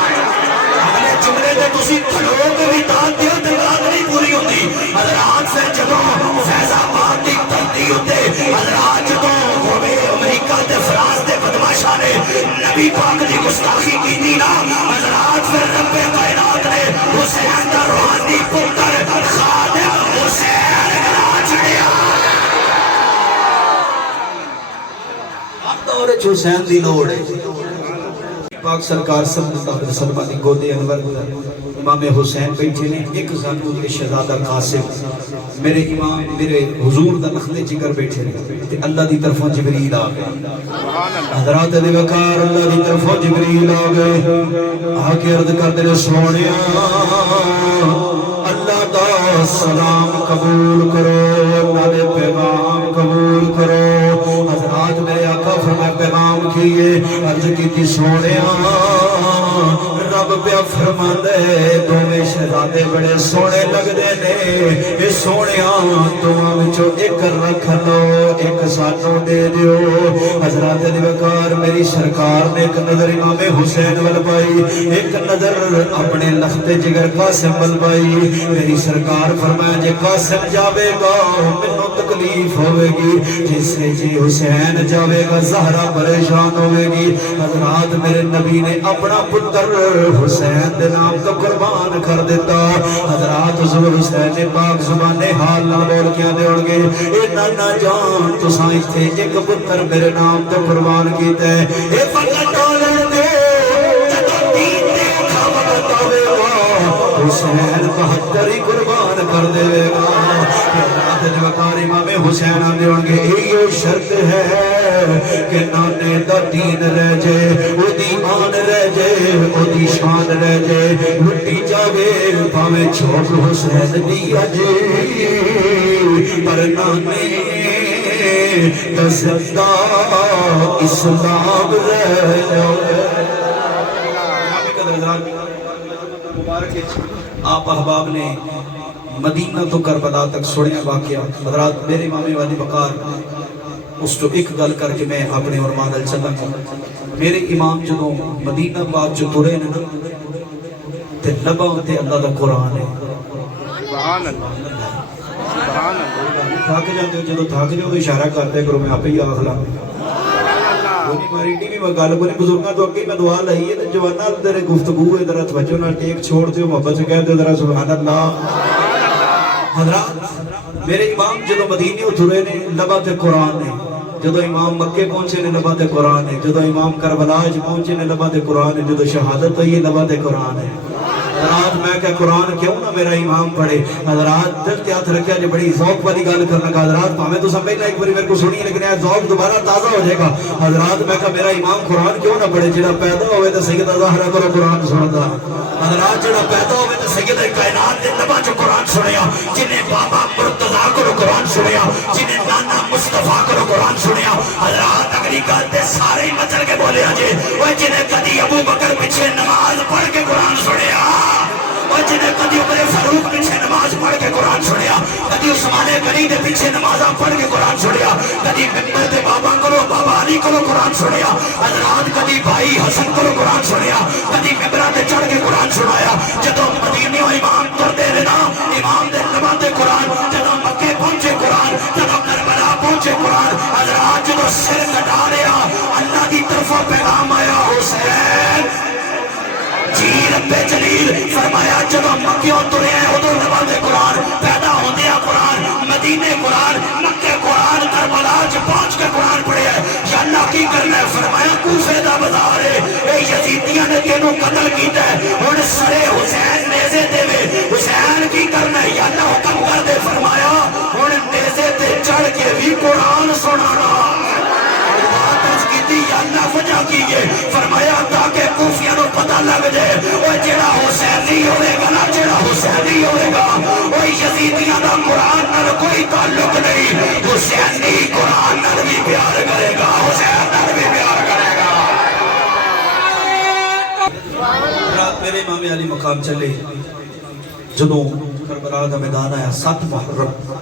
اگلے جملے تے تسی کھلو کے بھی داد دیو تے بات نہیں پوری ہوتی حضرات سے جدو فیض آباد کی دھرتی ہوتے حضرات جدو ہوئے امریکہ تے فرانس تے بدماشاں نے نبی پاک دی گستاخی کی تھی نا حضرات پھر رب کائنات نے حسین کا روحانی پتر خادم حسین بنا چڑھیا اب دور وچ حسین دی لوڑ ہے پاک سرکار صلی اللہ علیہ وسلم دی گودے انور امام حسین بیٹھے نے ایک زانو کے شہزادہ قاسم میرے امام میرے حضور دا لخت جگر بیٹھے نے تے اللہ دی طرفوں جبریل آ گئے حضرات دے وقار اللہ دی طرفوں جبریل آ گئے آ کے عرض کردے نے سونیا اللہ دا سلام قبول کرو اللہ دے پیغام قبول کرو حضرات میرے آقا فرمائے پیغام کیے عرض کی تھی سونیا رب پیا فرما دے دوویں شہزادے بڑے سونے لگ دے نے اے سونیا تواں وچوں ایک رکھ لو ایک سانوں دے دیو حضرات دی وقار میری سرکار نے ایک نظر امام حسین ول پائی ایک نظر اپنے لخت جگر قاسم ول پائی میری سرکار فرمایا جے قاسم جاوے گا مینوں تکلیف ہوے گی جس سے جی حسین جاوے گا زہرا پریشان ہوے گی حضرات میرے نبی نے اپنا پتر حسین دے نام تو قربان کر دیتا حضرات حضور حسین پاک زبانے حال نہ بول کے آدھے اڑ گئے اے نانا جان تو سائیں تھے ایک پتر میرے نام تو قربان کیتے ہیں اے فقط ڈالن دے جدو دین دے اٹھا وقت آوے گا حسین 72 ہی قربان کر دے گا رات جو وقار امام حسین آدھے اڑ گئے یہ شرط ہے کہ نانے دا دین رہ جائے او دی آن رہ جائے او دی شان رہ جائے لٹی جاوے پاوے چھوٹ حسین دیا جے پر نانے دا زندہ اسلام رہ جائے آپ احباب نے مدینہ تو کربلا تک سنیا واقعہ حضرات میرے امام والی وقار اس تو ایک گل کر کے میں اپنے عنوان ال چلا میرے امام جدوں مدینہ پاک جو ترے نے تے لباں تے اللہ دا قرآن ہے سبحان اللہ سبحان اللہ تھک جاتے ہو جدوں تھک جاؤ تو اشارہ کرتے کرو میں آپ ہی آخلا کوئی ماری ٹی وی میں گل کوئی بزرگاں تو اگے میں دعا لئی ہے تے جواناں تیرے گفتگو ہے ذرا توجہ نال ٹیک چھوڑ دے محبت سے کہہ دے ذرا سبحان اللہ حضرات میرے امام جدو مدینے اترے نے لبا تے قرآن نے جدو امام مکے پہنچے نے لبا تے قرآن ہے جدو امام کربلا پہنچے نے لبا تے قرآن ہے جدو شہادت ہوئی ہے لبا تے قرآن ہے حضرات میں کہ قرآن کیوں نہ میرا امام پڑھے حضرات دل کے ہاتھ رکھیا جو بڑی ذوق والی گل کرنا کا حضرات ہمیں تو سب پہلے ایک بار میرے کو سنی لیکن یہ ذوق دوبارہ تازہ ہو جائے گا حضرات میں کہ میرا امام قرآن کیوں نہ پڑھے جڑا پیدا ہوئے تو سیدہ زہرا کو قرآن سنتا حضرات جڑا پیدا ہوئے تو سید کائنات دے لبا جو قرآن سنیا جنہیں بابا مرتضیٰ کو قرآن سنیا جنہیں نانا مصطفیٰ کو قرآن سنیا حضرات اگلی گل تے سارے مچل کے بولے آجے وہ جنہیں کدی ابو بکر پیچھے نماز پڑھ کے قرآن سنیا وہ جنہیں کدی عمر فاروق پیچھے نماز پڑھ کے قرآن سنیا کدی عثمان غنی دے پیچھے نمازاں پڑھ کے قرآن سنیا کدی ممبر دے بابا علی کو قرآن سنیا حضرات کدی بھائی حسن کو قرآن سنیا کدی ممبراں تے چڑھ کے قرآن سنایا جدوں مدینے امام تردے نے نا امام دے لباں تے قرآن جدوں مکے پہنچے قرآن جدوں کربلا پہنچے قرآن حضرات جدوں سر کٹا لیا اللہ دی طرفوں پیغام آیا حسین جی رب جلیل فرمایا جدو مکیوں ترے ہیں ادھو نباندے قرآن پیدا ہوندیا قرآن مدینے قرآن مکے قرآن کربلا پہنچ کے قرآن پڑھے ہے یا اللہ کی کرنا ہے فرمایا کوفے دا بازار ہے اے یزیدیاں نے تینوں قتل کیتا ہے اور سرے حسین نیزے دے میں حسین کی کرنا ہے یا اللہ حکم کر دے فرمایا اور نیزے تے چڑھ کے بھی قرآن سنانا یا اللہ وجہ کیے فرمایا تاکہ کوفیاں نو پتہ لگ جائے وہ جڑا حسینی ہوئے گا نا جڑا حسینی ہوئے گا وہ یزیدیاں دا قرآن نال کوئی تعلق نہیں حسینی قرآن نال بھی پیار کرے گا حسین نال بھی پیار کرے گا رات میرے امام علی مقام چلے جدوں کربلا دا میدان آیا 7 محرم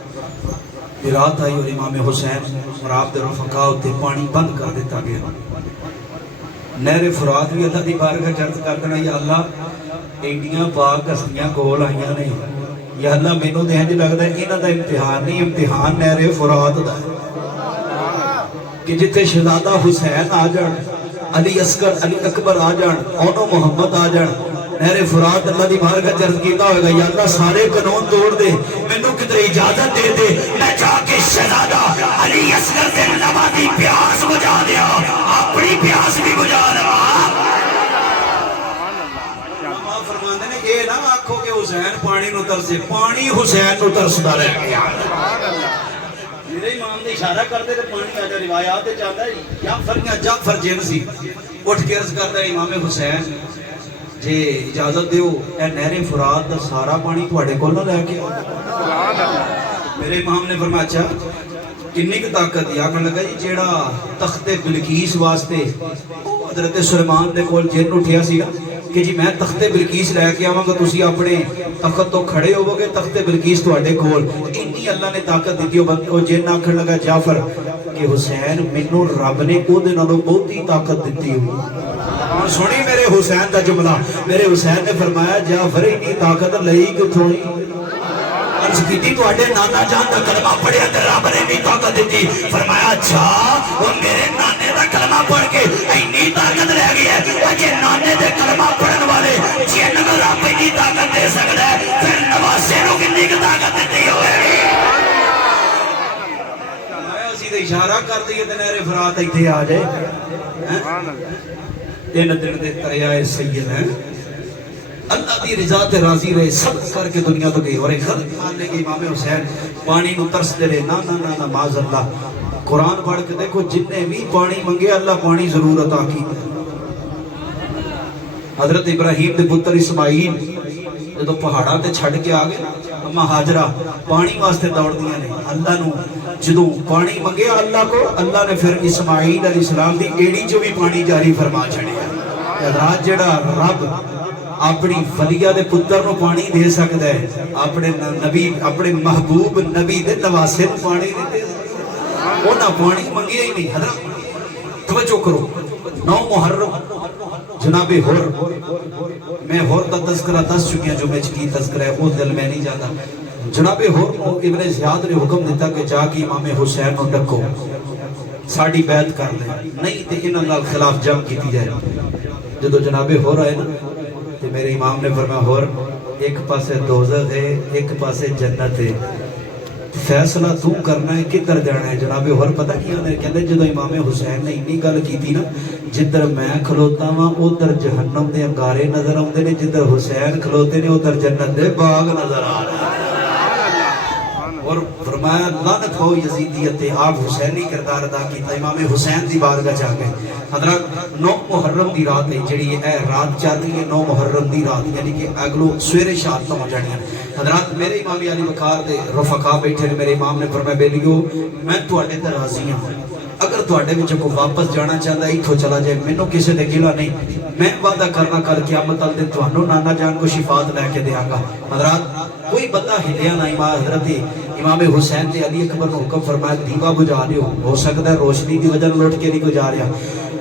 رات آئی اور امام حسین اور آپ دے رفقاء تے پانی بند کر دیتا گیا نہر فرات بھی اللہ دی بارگاہ چرت کر دینا یا اللہ ایڈیاں پاک ہستیاں کول آئیاں نے یا اللہ مینوں تے انج لگدا ہے انہاں دا امتحان نہیں امتحان نہر فرات دا ہے کہ جتھے شہزادہ حسین آ جان علی اصغر علی اکبر آ جان اونو محمد آ جان نہر فرات اللہ دی بارگاہ چرت کیتا ہوئے گا یا اللہ سارے قانون توڑ دے مینوں کدھر اجازت دے دے میں جا کے شہزادہ علی اصغر دے لبا دی پیاس بجھا دیا اپنی پیاس بھی بجھا لوا امام فرماندے نے یہ نہ آکھو کہ حسین پانی نو ترسے پانی حسین نو ترسدا رہ گیا میرے امام نے اشارہ کرتے تھے پانی آ جا روایات چاہتا ہے جعفر جنسی اٹھ کے عرض کرتا ہے امام حسین جے اجازت دیو اے نہر فرات دا سارا پانی تواڈے کول نہ لے کے میرے امام نے فرمایا اچھا کنی کی طاقت یا کہنے لگا جی جیڑا تخت بلقیس واسطے حضرت سلیمان دے کول جن اٹھیا سی نا کہ جی میں تخت بلقیس لے کے آواں گا تسی اپنے تخت تو کھڑے ہوو گے تخت بلقیس تواڈے کول اتنی اللہ نے طاقت دتی او جن آکھن لگا جعفر کہ حسین مینوں رب نے او دے نالوں بہتی طاقت دتی ہو اور سنی میرے حسین دا جملہ میرے حسین نے فرمایا جعفر اتنی طاقت لئی کتھوں عرض کیتی تو اڈے نانا جان دا کلمہ پڑھیا تے رب نے بھی طاقت دیتی فرمایا اچھا وہ میرے نانے دا کلمہ پڑھ کے اتنی طاقت رہ گئی ہے وہ جے نانے دے کلمہ پڑھن والے جن کو رب اتنی طاقت دے سکتا ہے پھر نواسے نو کتنی طاقت دیتی ہوئے گی میں اسی تے اشارہ کر دئیے تے نہر فرات ایتھے آ جائے دن دن دے تریائے سید ہیں اللہ دی رضا تے راضی رہے سب کر کے دنیا تو گئی اور ایک غلط مان لے کہ امام حسین پانی نو ترس دے رہے نا نا نا نا معاذ اللہ قرآن پڑھ کے دیکھو جتنے بھی پانی منگے اللہ پانی ضرور عطا کی حضرت ابراہیم دے پتر اسماعیل جدو پہاڑاں تے چھڑ کے آگے اما حاجرہ پانی واسطے دوڑ دیا نے اللہ نو جدو پانی منگے اللہ کو اللہ نے پھر اسماعیل علیہ السلام دی ایڑی جو بھی پانی جاری فرما چھڑیا حضرات جڑا رب اپنی ولیہ دے پتر نو پانی دے سکتا ہے اپنے نبی اپنے محبوب نبی دے نواسے نو پانی نہیں دے سکتا وہ نہ پانی منگے ہی نہیں حضرت توجہ کرو 9 محرم جناب ہور میں ہور کا تذکرہ 10 چکیاں جو میں کی تذکرہ ہے وہ دل میں نہیں جاتا جناب ہور کو ابن زیاد نے حکم دیتا کہ جا کے امام حسین نو ڈکو ساڑی بیعت کر لیں نہیں تے انہاں نال خلاف جنگ کیتی جائے جدو جناب ہو رہے نا تے میرے امام نے فرمایا ہور ایک پاسے دوزخ ہے ایک پاسے جنت ہے فیصلہ تو کرنا ہے کدھر جانا ہے جناب ہور پتہ کیا نے کہندے جدو امام حسین نے اتنی گل کیتی نا جدھر میں کھلوتا ہاں ادھر جہنم دے انگارے نظر آتے نے جدھر حسین کھلوتے نے ادھر جنت دے باغ نظر آ رہے ہیں اور فرمایا لعنت ہو یزیدیت آپ حسینی کردار ادا کیتا امام حسین دی بارگاہ جا کے حضرات 9 محرم دی رات ہے جڑی اے رات چل رہی ہے 9 محرم دی رات یعنی کہ اگلو سویرے شام تو ہو جانی ہے حضرات میرے امام علی وقار دے رفقا بیٹھے نے میرے امام نے فرمایا بیلیو میں تواڈے تے راضی ہوں اگر تواڈے وچ کوئی واپس جانا چاہتا ہے ایتھوں چلا جائے مینوں کسے تے گلا نہیں میں وعدہ کرنا کل قیامت والے دن تانوں نانا جان کو شفاعت لے کے دیاں گا حضرات کوئی بندہ ہلیا نہ حضرت امام حسین نے علی اکبر کو حکم فرمایا دیوا بجھا لیو ہو سکتا ہے روشنی کی وجہ لوٹ کے نہیں کوئی جا رہا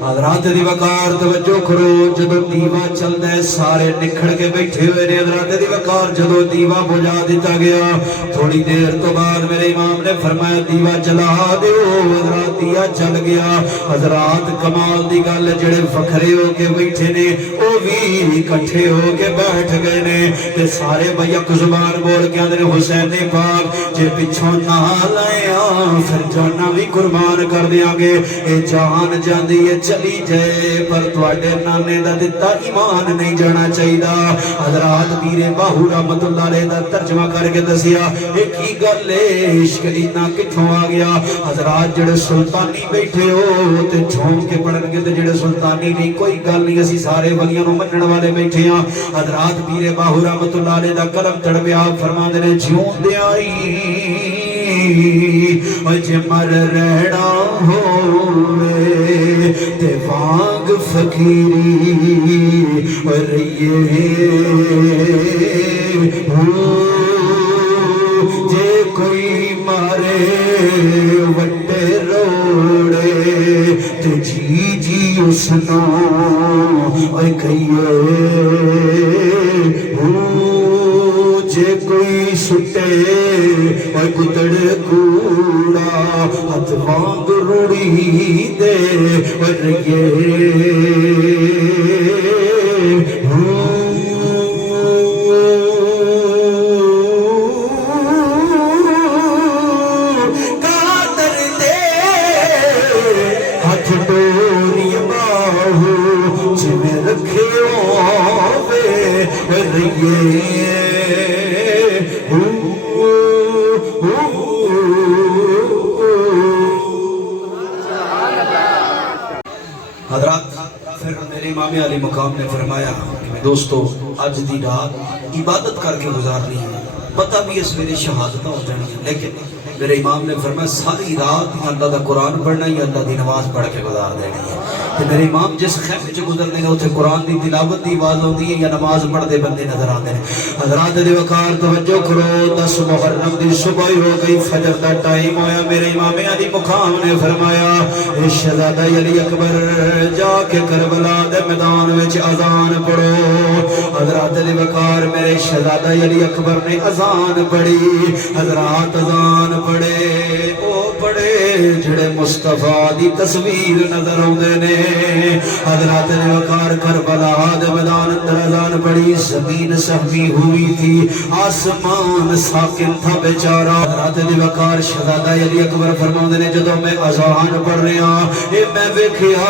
حضرات دی وقار توجہ کرو جدو دیوا چلدا ہے سارے نکھڑ کے بیٹھے ہوئے نے حضرات دی وقار جدو دیوا بجھا دیتا گیا تھوڑی دیر تو بعد میرے امام نے فرمایا دیوا جلا دیو حضرات دیا چل گیا حضرات کمال دی گل جڑے فخرے ہو کے بیٹھے نے او بھی اکٹھے ہو کے بیٹھ گئے نے تے سارے بھائی ایک زبان بول کے اندر حسین پاک جے پچھوں نہ لایا پھر جانا بھی قربان کر دیاں گے اے جان جاندی ہے چلی جائے پر تواڈے نانے دا دتا ایمان نہیں جانا چاہیدا حضرات پیر باہو رحمت اللہ علیہ دا ترجمہ کر کے دسیا اے کی گل ہے عشق اتنا کتھوں آ گیا حضرات جڑے سلطانی بیٹھے ہو تے جھوم کے پڑھن گے تے جڑے سلطانی نہیں کوئی گل نہیں اسی سارے ولیاں نو منن والے بیٹھے ہاں حضرات پیر باہو رحمت اللہ علیہ دا قلم تڑویا فرماندے نے جیوندے آئی جے مر رہنا ہوئے تے وانگ فقیری رہیے جے کوئی مارے وٹے روڑے تے جی جی اسنا اور کہیے جے کوئی سٹے اور گدڑ کوڑا ہاتھ وانگ روڑی دے اور یہ قادر دے ہاتھ ڈوری باہو جی میں رکھے ہوئے اور یہ حضرات پھر میرے امام علی مقام نے فرمایا کہ دوستو آج دی رات عبادت کر کے گزارنی ہے پتہ بھی اس میرے شہادتہ ہو جانی ہے لیکن میرے امام نے فرمایا ساری رات یا اللہ دا قرآن پڑھنا یا اللہ دی نماز پڑھ کے گزار دینی ہے کہ میرے امام جس خیمے چ گزرنے ہیں اتنے قرآن دی تلاوت دی آواز ہوتی ہے یا نماز پڑھتے بندے نظر آتے ہیں حضرات دی وقار توجہ کرو 10 محرم دی صبح ہو گئی فجر دا ٹائم ہویا میرے امام علی مقام نے فرمایا اے شہزادہ علی اکبر جا کے کربلا دے میدان وچ اذان پڑھو حضرات دی وقار میرے شہزادہ علی اکبر نے اذان پڑھی حضرات اذان پڑھے او پڑھے جڑے مصطفیٰ دی تصویر نظر آوندے نے حضرات نے وقار کربلا دے میدان اندر اذان پڑھی زمین سہمی ہوئی تھی آسمان ساکن تھا بیچارہ حضرات نے وقار شہزادہ علی اکبر فرماندے نے جدوں میں اذان پڑھ رہا اے میں ویکھیا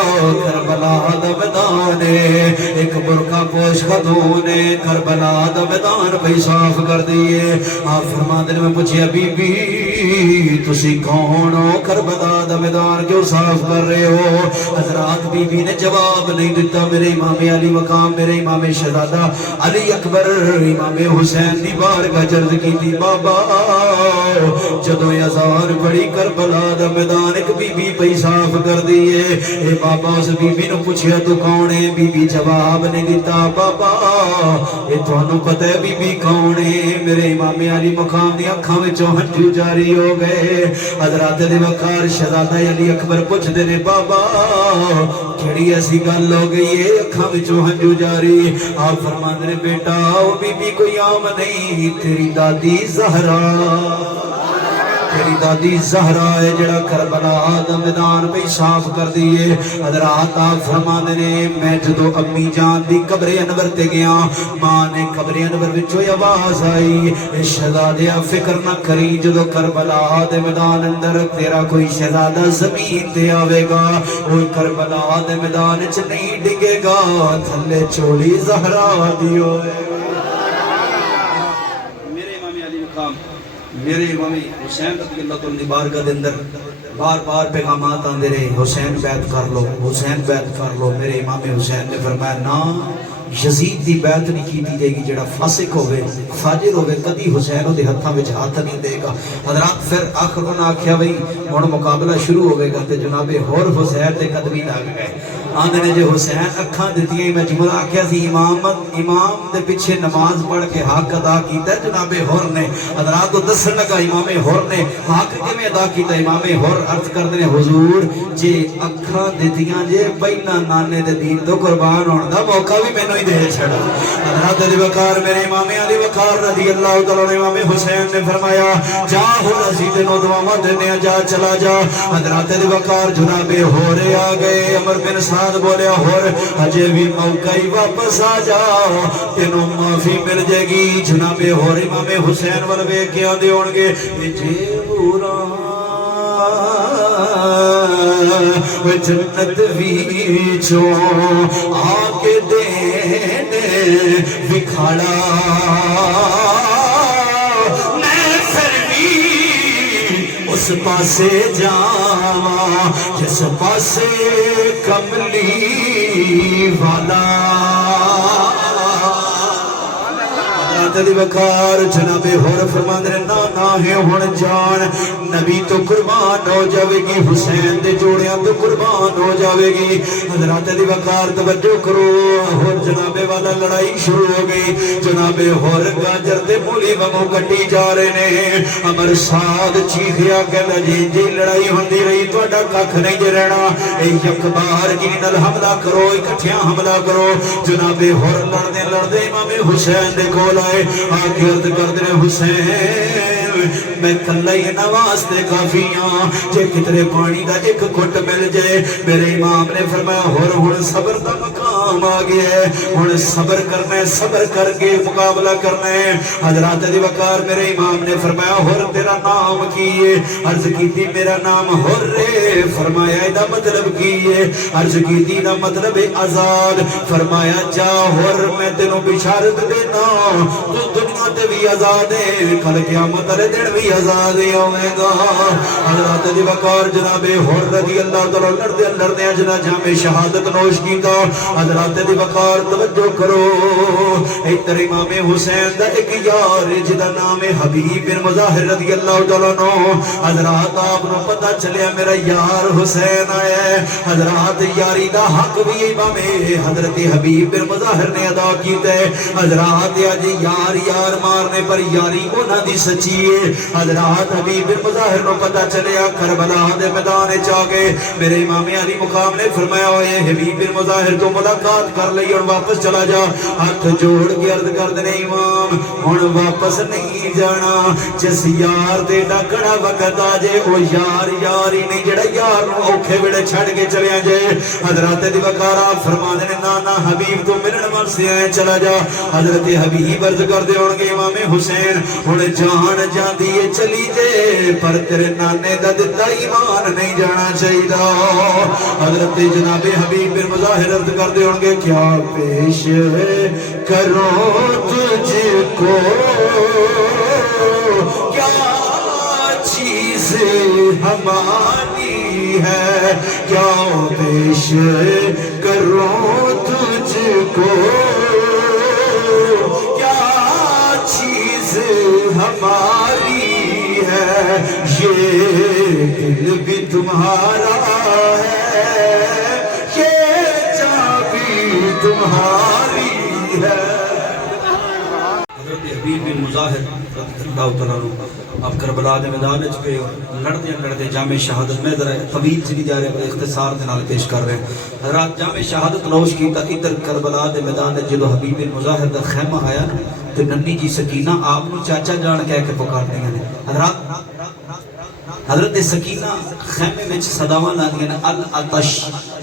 کربلا دا میدان ایک برقع پوش خاتون نے کربلا دا میدان پہ صاف کر دیے آپ فرماندے نے میں پوچھیا بی بی تسی کون ہو کربلا دا میدان کیوں صاف کر رہے ہو حضرات بی بی نے جواب نہیں دیتا میرے امام علی مقام میرے امام شہزادہ علی اکبر امام حسین دی بارگاہ عرض کی تھی بابا جدوں اذان پڑھی کربلا دا میدان ایک بی بی پہ صاف کر دیے اے بابا اس بی بی نے پوچھیا تو کون ہے بی بی جواب نہیں دیتا بابا اے تانوں پتہ ہے بی بی کون ہے میرے امام علی مقام دی اکھاں وچوں ہنجو جاری ہو گئے حضرات دے وقار شہزادہ علی اکبر پوچھدے نے بابا کیڑی ایسی گل ہو گئی ہے اکھاں وچوں ہنجو جاری آپ فرماندے نے بیٹا او بی بی کوئی عام نہیں تیری دادی زہرا تیری دادی زہرا ہے جڑا کربلا دا میدان پہ صاف کر دیئے حضرات آپ فرمانے نے میں جدو امی جان دی قبر انور تے گیا ماں نے قبر انور وچوں آواز آئی شہزادیا فکر نہ کری جدو کربلا دے میدان اندر تیرا کوئی شہزادہ زمین تے آوے گا وہ کربلا دے میدان چ نہیں ڈگے گا تھلے چولی زہرا دی ہوئے میرے امام علی مقام میرے امام حسین رضی اللہ تعالی بارگاہ دے اندر بار بار پیغامات آندے رہے حسین بیعت کر لو حسین بیعت کر لو میرے امام حسین نے فرمایا نا یزید دی بیعت نہیں کیتی جائے گی جڑا فاسق ہوئے فاجر ہوئے کدی حسین دے ہتھاں وچ ہاتھ نہیں دے گا حضرات پھر آخر انہوں نے آکھیا بھئی ہن مقابلہ شروع ہوئے گا تے جناب ہور حسین دے قدمی لگ گئے آندے نے جو حسین اکھاں دتیاں میں جملہ آکھیا سی امام دے پیچھے نماز پڑھ کے حق ادا کیتا ہے جناب ہور نے حضرات کو دسن لگا امام ہور نے حق کیویں ادا کیتا امام ہور عرض کردے نے حضور جے اکھاں دتیاں جے پہلا نانے دے دین تو قربان ہون دا موقع بھی مینوں ہی دے چھڑا حضرات علی وقار میرے امام علی وقار رضی اللہ تعالی عنہ امام حسین نے فرمایا جا ہو رسید نو دعا دینے جا چلا جا حضرات علی وقار جناب ہور آ گئے عمر بن سعد بولیا ہور اجے بھی موقع ہی واپس آ جا تینوں معافی مل جائے گی جناب ہور امام حسین ول ویکھ کے آندے ہون گے جے ہورا جنت ویچوں آکے دینے بکھاڑا میں پھر بھی اس پاسے جاواں جس پاسے کملی والا علی وقار جناب ہور فرمان رہے نا ہے ہون جان نبی تو قربان ہو جاوے گی حسین دے جوڑیاں تو قربان ہو جاوے گی حضرات علی وقار توجہ کرو ہور جناب والا لڑائی شروع ہو گئی جناب ہور گاجر دے مولی وگوں کٹی جا رہے نے عمر سعد چیخیا کہنا جی لڑائی ہوندی رہی تہاڈا ککھ نہیں جے رہنا اے یک بار کی نال حملہ کرو اکٹھیاں حملہ کرو جناب ہور لڑدے امام حسین دے کول آئے آگے عرض کردے حسین میں کلہ ہی نواستے کافی ہاں جے کترے پانی دا ایک گھٹ مل جائے میرے امام نے فرمایا ہور صبر دا مقام آ گیا ہے ہن صبر کرنا ہے صبر کر کے مقابلہ کرنا ہے حضرات علی وقار میرے امام نے فرمایا ہور تیرا نام کی ہے عرض کیتی میرا نام ہور رے فرمایا دا مطلب کی ہے عرض کیتی دا مطلب آزاد فرمایا جا ہور میں تینوں بشارت دینا تو دنیا تے بھی آزاد ہے کل قیامت والے دن بھی آزاد ہوے گا حضرات علی وقار جناب ہور رضی اللہ تعالی لڑدے جنا جام شہادت نوش کیتا حضرات علی وقار توجہ کرو ادھر امام حسین دا ایک یار جدا نام حبیب بن مظاہر رضی اللہ تعالی عنہ حضرات آپ نو پتہ چلیا میرا یار حسین آیا ہے حضرات یاری دا حق بھی امام حضرت حبیب بن مظاہر نے ادا کیتا ہے حضرات اج یار مارنے پر یاری انہاں دی سچی ہے حضرات حبیب بن مظاہر نو پتہ چلیا کربلا دے میدان وچ آ گئے میرے امام علی مقام نے فرمایا ہوئے حبیب بن مظاہر تو ملاقات کر لئی اور واپس چلا جا ہاتھ جوڑ کے عرض کردے نے امام ہن واپس نہیں جانا جس یار تے ڈاکڑا وقت آ جے او یار ہی نہیں جڑا یار نو اوکھے ویلے چھڈ کے چلیا جائے حضرات دی وقار فرماندے نے نا حبیب تو ملن واسطے آئے چلا جا حضرت حبیب عرض کردے ہون گے امام حسین ہن جان جاندی ہے چلی جے پر تیرے نانے دا دتا ایمان نہیں جانا چاہیے حضرت جناب حبیب بن مظاہر عرض کردے ہون گے کیا پیش کرو تجھ کو کیا چیز ہماری ہے کیا پیش کرو تجھ کو کیا چیز ہماری ہے یہ دل بھی تمہارا ہے یہ جان بھی تمہاری ہے حضرت حبیب بن مظاہر رضی اللہ تعالیٰ عنہ اب کربلا دے میدان وچ پہ لڑدے جامع شہادت میں ذرا طویل چلی جا رہے ہیں اختصار دے نال پیش کر رہے ہیں رات جامع شہادت نوش کیتا ادھر کربلا دے میدان وچ جدو حبیب بن مظاہر دا خیمہ آیا تے ننی جی سکینہ آپ نو چاچا جان کہہ کے پکار دیا نے حضرات حضرت سکینہ خیمے وچ صداواں لاندیاں نے العطش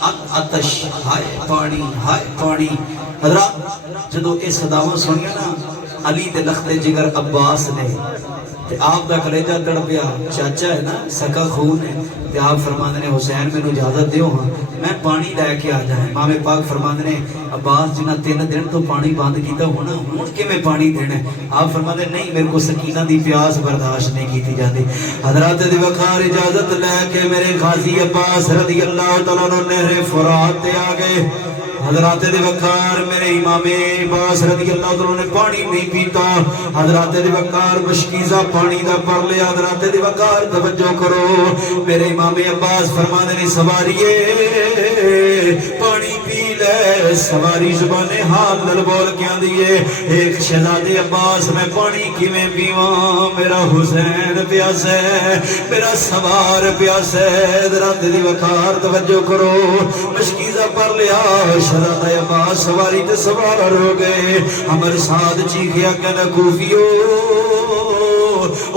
العطش، ہائے پانی۔ حضرات جدو اے صداواں سنیاں نا علی دے لخت جگر عباس نے تے آپ دا کلیجہ تڑپیا، چاچا ہے نا سکا خون ہے، تے آپ فرماندے نے حسین میں نو اجازت دیو ہاں میں پانی لے کے آ جائیں۔ امام پاک فرماندے نے عباس جنہ 3 دن تو پانی بند کیتا ہونا ہن کہ میں پانی دینا ہے؟ آپ فرماندے نہیں میرے کو سکینہ دی پیاس برداشت نہیں کیتی جاندی۔ حضرات دی وقار اجازت لے کے میرے غازی عباس رضی اللہ تعالیٰ عنہ نہر فرات تے آ گئے۔ حضرات دی وقار میرے امام عباس رضی اللہ تعالیٰ نے پانی نہیں پیتا، حضرات دی وقار مشکیزہ پانی دا پر لیا۔ حضرات دی وقار توجہ کرو، میرے امام عباس فرمانے نے سواریے پانی پی لے، سواری زبان حال نل بول کے آندیے ایک شہزادے عباس میں پانی کی میں پیواں، میرا حسین پیاس ہے، میرا سوار پیاس ہے۔ حضرات دی وقار توجہ کرو، مشکیزہ پر لیا، شہزادہ عباس سواری تے سوار ہو گئے۔ عمر سعد چیخیا کہ کوفیو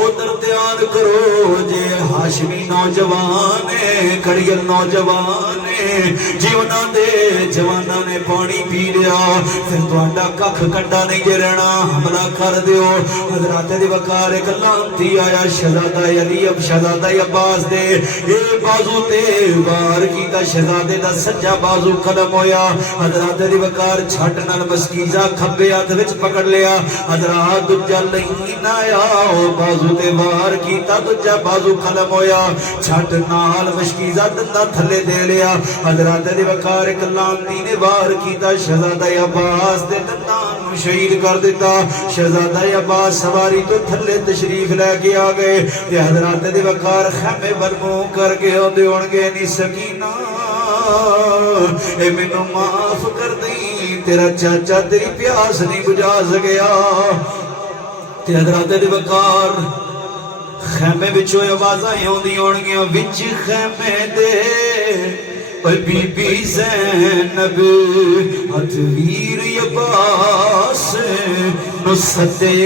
ادھر دھیان کرو، جے ہاشمی نوجوان کڑیل نوجوان جیونا دے جوانا نے پانی پی لیا، پھر تہاڈا ککھ کنڈا نہیں جے رہنا، حملہ کر دیو۔ حضرات دی وقار ایک لانتی آیا شہزادہ علی اب شہزادہ عباس دے اے بازو تے وار کیتا، شہزادے دا سجا بازو قدم ہویا۔ حضرات دی وقار چھٹ نال مسکیزہ کھبے ہاتھ وچ پکڑ لیا، حضرات دجا لین آیا بازو تے وار کیتا، دجا بازو قدم ہویا، چھٹ نال مشکیزہ دندہ تھلے دے لیا۔ حضرات دی وقار ایک لانتی نے وار کیتا، شہزادہ عباس دے دندان شہید کر دیتا۔ شہزادہ عباس سواری تو تھلے تشریف لے کے آ گئے، تے حضرات دی وقار خیمے برموں کر کے آدھے ہونگے نی سکینہ اے مینوں معاف کر دیں، تیرا چاچا تیری پیاس نہیں بجھا سکیا۔ تے حضرات دی وقار خیمے بچوں آوازیں ہوندی ہونگیاں، وچ خیمے دے اوے بی بی زینب ہتھ ویر عباس نو سدے،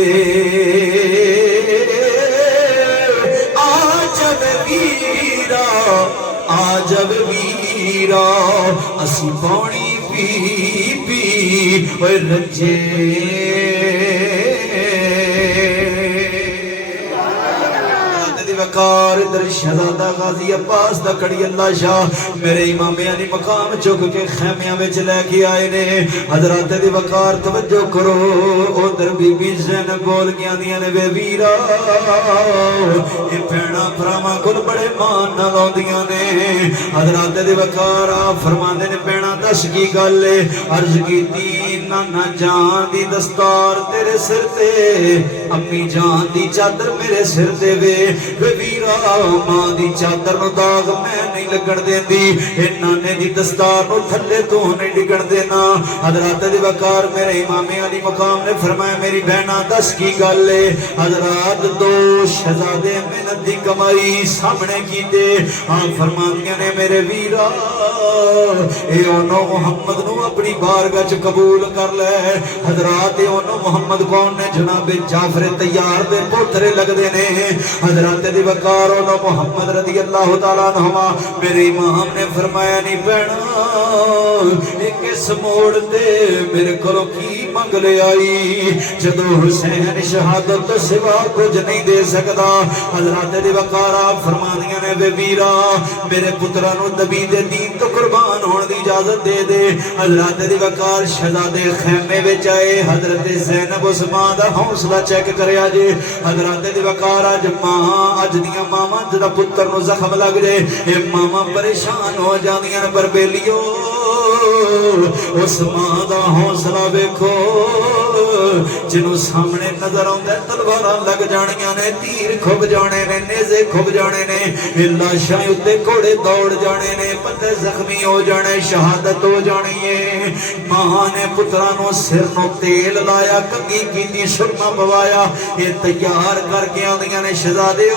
آجب ویرا آجب ویرا اسی پانی پی پی اوے رجے۔ وقار در شہزادہ غازی عباس دا کڑی اللہ شاہ میرے امام علی مقام چک کے خیمیاں میں چلے کے آئے نے۔ حضرات دی وقار توجہ کرو، ادھر بی بی زینب بول گیا دیا نے بے ویرا یہ پیڑا پراما کل بڑے مان نہ لو دیا نے۔ حضرات دی وقار آپ فرماندے نے پیڑا دس کی گلے عرض کی تین نانا جان دی دستار تیرے سر تے، امی جان دی چادر میرے سر تے وے ویرا ماں دی چادر نو داغ میں نہیں لگن دیندی، اے نانے دی دستار نو تھلے تو نہیں ڈگن دینا۔ حضرات دی وقار میرے امام علی مقام نے فرمایا میری بہنا دس کی گل ہے۔ حضرات دو شہزادے محنت دی کمائی سامنے کیتے، آپ فرماندیاں نے میرے ویرا اے اونو محمد نو اپنی بارگاہ چ قبول کر لے۔ حضرات اے اونو محمد کون نے؟ جناب جعفر طیار دے پوترے لگ دے نے۔ حضرات دی وقار اونو محمد رضی اللہ تعالیٰ عنہما میرے امام نے فرمایا نہیں پینا ایک اس موڑ دے میرے کلو کی منگ لے آئی، جدو حسین شہادت تو سوا کچھ نہیں دے سکتا۔ حضرات دی وقار آپ فرمانیاں نے بے ویرا میرے پترانو نبی دے دین تو قربان ہونے دی اجازت دے دے۔ حضرات دی وقار شہزادے خیمے وچ آئے، حضرت زینب عثمان دا حوصلہ چیک کریا جے۔ حضرات دی وقار اج ماں اج دیاں ماما جدا پتر نو زخم لگ جائے اے ماما پریشان ہو جاندیاں پر بیلیو اس ماں دا حوصلہ ویکھو، جنوں سامنے نظر آوندا تلواراں لگ جانیاں نے، تیر کھب جانے نے، نیزے کھب جانے نے، لاشاں اُتے گھوڑے دوڑ جانے نے، بندے زخمی ہو جانے، شہادت ہو جانی ہے۔ ماں نے پتراں نو سر نو تیل لایا، کنگھی کیتی، سرما پوایا، یہ تیار کر کے آندیاں نے شہزادے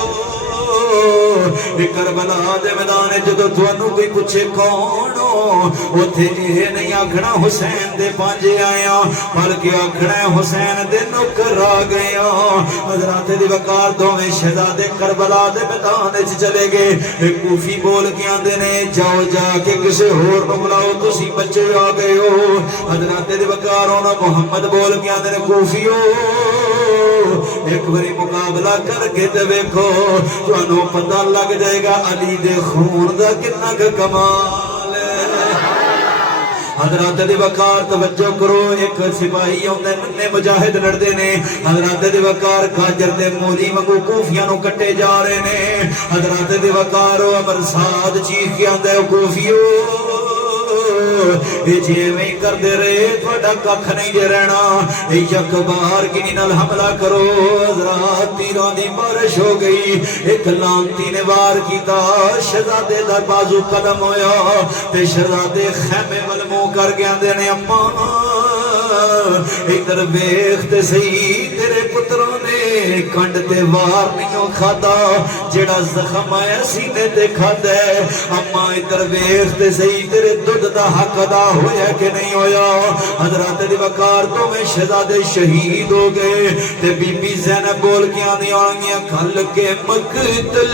کربلا دے میدان جدو تھانوں کوئی پوچھے کون ہو اوتھے یہ نہیں آکھنا حسین دے پانجے آیا بلکہ آکھنا حسین دے نوکر آ گیا حضرات دی وقار دوویں شہزادے کربلا دے میدان وچ چلے گئے ایک کوفی بول کے آندے نے جاؤ جا کے کسے ہور نوں بلاؤ تسی بچے آ گئے ہو حضرات دی وقار ہونا محمد بول کے آندے نے کوفیو ایک بری مقابلہ کر کے تے ویکھو تانوں پتہ لگ جائے گا علی دے خون دا کتنا کمال ہے حضرات دی وقار توجہ کرو ایک سپاہی ہوندے ننے مجاہد لڑدے نے حضرات دی وقار کاجر دے مولی وانگو کوفیاں نو کٹے جا رہے نے حضرات دی وقار عمر سعد چیخ کے آندا ہے کوفیو جیویں کر دے رہے تھوڑا ککھ نہیں دے رہنا یک بار کنی نال حملہ کرو حضرات تیران دی بارش ہو گئی ایک لانتی نے وار کیتا شہزادے دا بازو قدم ہویا تے شہزادے خیمے والمو کر گیا دینے اماں ادھر بیختے صحیح تیرے پتروں نے کنڈ تے وار نہیں کھادا جڑا زخم آیا سینے تے کھادا ہے اماں ادھر بیختے صحیح تیرے دودھ دا حق ادا ہویا کہ نہیں ہویا حضرات دی وقار تو میں شہزادے شہید ہو گئے تے بی بی زینب بول کے آنی آنگیاں کھل کے مقتل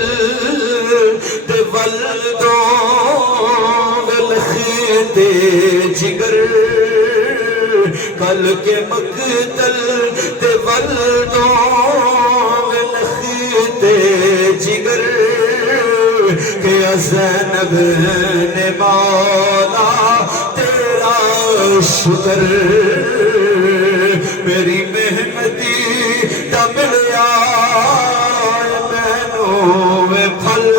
تے والدوں والخیتے جگر کل کے مقتل تے والدوں والخیتے جگر کہ زینب نے مولا تیرا شکر میری محنتی دا ملیا مینوں میں پھل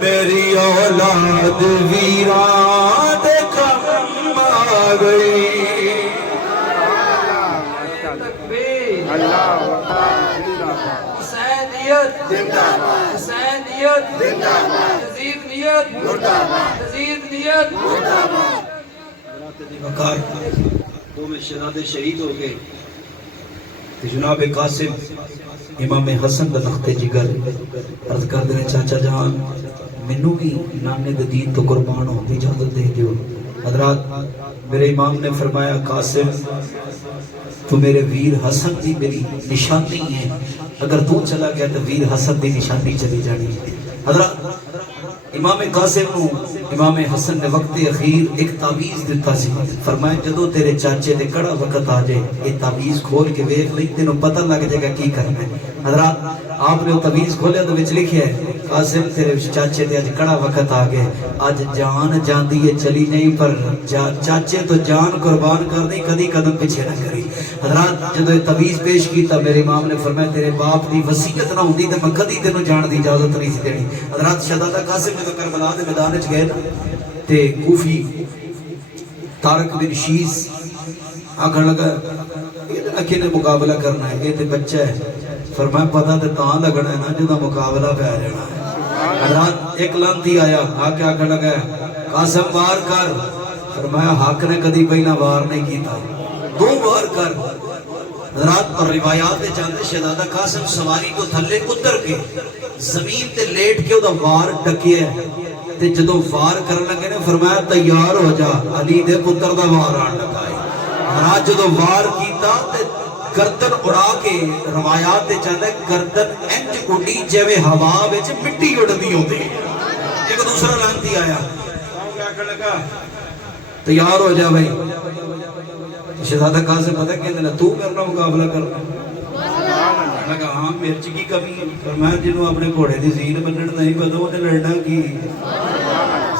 میری اولاد ویران دے کم آ گئی اللہ حسینیت زندہ باد حسینیت زندہ باد یزیدیت مردہ باد یزیدیت مردہ باد وقار دو میں شہزادے شہید ہو گئے جناب قاسم امام حسن دا تخت جگر عرض کر دے چاچا جان منو بھی نانے دے دین تو قربان ہو دی اجازت دے دیو حضرات میرے امام نے فرمایا قاسم تو میرے ویر حسن دی میری نشانی ہے اگر تو چلا گیا تو ویر حسن دی نشانی چلی جانی حضرات امام قاسم نو امام حسن نے وقت اخیر ایک تعویز دیتا سی فرمائے جدو تیرے چاچے دے کڑا وقت آ جائے یہ تعویز کھول کے ویکھ لئی تینوں پتہ لگ جائے گا کی کرنا ہے حضرات آپ نے وہ تعویز کھولیا تو وچ لکھیا ہے قاسم تیرے چاچے دے اج کڑا وقت آ گئے اج جان جاندی ہے چلی نہیں پر چاچے تو جان قربان کر دی کدی قدم پیچھے نہ کری حضرات جدو یہ تعویز پیش کیتا میرے امام نے فرمایا تیرے باپ دی وصیت نہ ہوندی تے میں کدی تینوں جان دی اجازت نہیں سی دینی حضرات شہزادہ قاسم نے تو کربلا دے میدان وچ گئے تے کوفی طارق بن شیز آکھن لگا یہ تے کنے مقابلہ کرنا ہے یہ تے بچہ ہے فرمایا پتہ تے تاں لگنا ہے نا جدا مقابلہ پہ آ جانا ہے حضرات ایک لانتی آیا آکے آکھن لگا قاسم وار کر فرمایا حق نے کدی پہلا وار نہیں کیتا دو وار کر حضرات اور روایات چاہتے شہزادہ قاسم سواری کو تھلے اتر کے زمین تے لیٹ کے دا وار ٹکیا ہے تے جدو وار کرنے لگے نے فرمایا تیار ہو جا علی دے پتر دا وار آن لگا ہے حضرات جدو وار کیتا تے گردن اڑا کے روایات تے چاہتا ہے گردن انج اڑی جوے ہوا وچ مٹی اڑدی ہوندی ایک دوسرا لانتی آیا لگا تیار ہو جا بھائی شہزادہ قاسم پتہ کہندے نے تو میرے نال مقابلہ کرنا لگا ہاں مرچ کی کمی ہے فرمایا جنوں اپنے گھوڑے دی زین بنن نہیں پتہ اونے لڑنا کی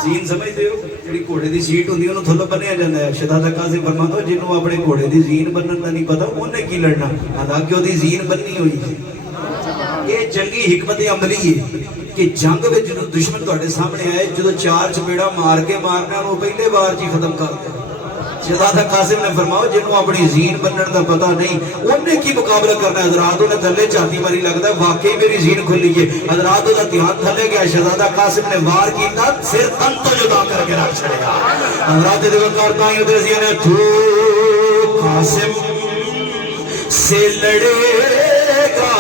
زین سمجھدے ہو جڑی گھوڑے دی سیٹ ہوندی اونوں تھلے بنیا جاندا ہے شہزادہ قاسم فرماتا جنوں اپنے گھوڑے دی زین بنن دا نہیں پتہ اونے کی لڑنا حالانکہ اودی زین بننی ہوئی ہے یہ جنگی حکمت عملی ہے کہ جنگ وچ جدوں دشمن تہاڈے سامنے آئے جدوں چار چپیڑا مار کے مارنا انہوں پہلے بار جی ختم کر دے شہزادہ قاسم نے فرماؤ جنہوں اپنی زین بننے دا پتہ نہیں انہیں کی مقابلہ کرنا ہے حضرات انہیں تھلے چاہتی ماری لگتا ہے واقعی میری زین کھلی ہے حضرات انہیں دھیان تھلے گیا شہزادہ قاسم نے وار کیتا سر تن تو جدا کر کے رکھ چھڑے گا حضرات دیوکار کائیں ادھر نے تو قاسم سے لڑے گا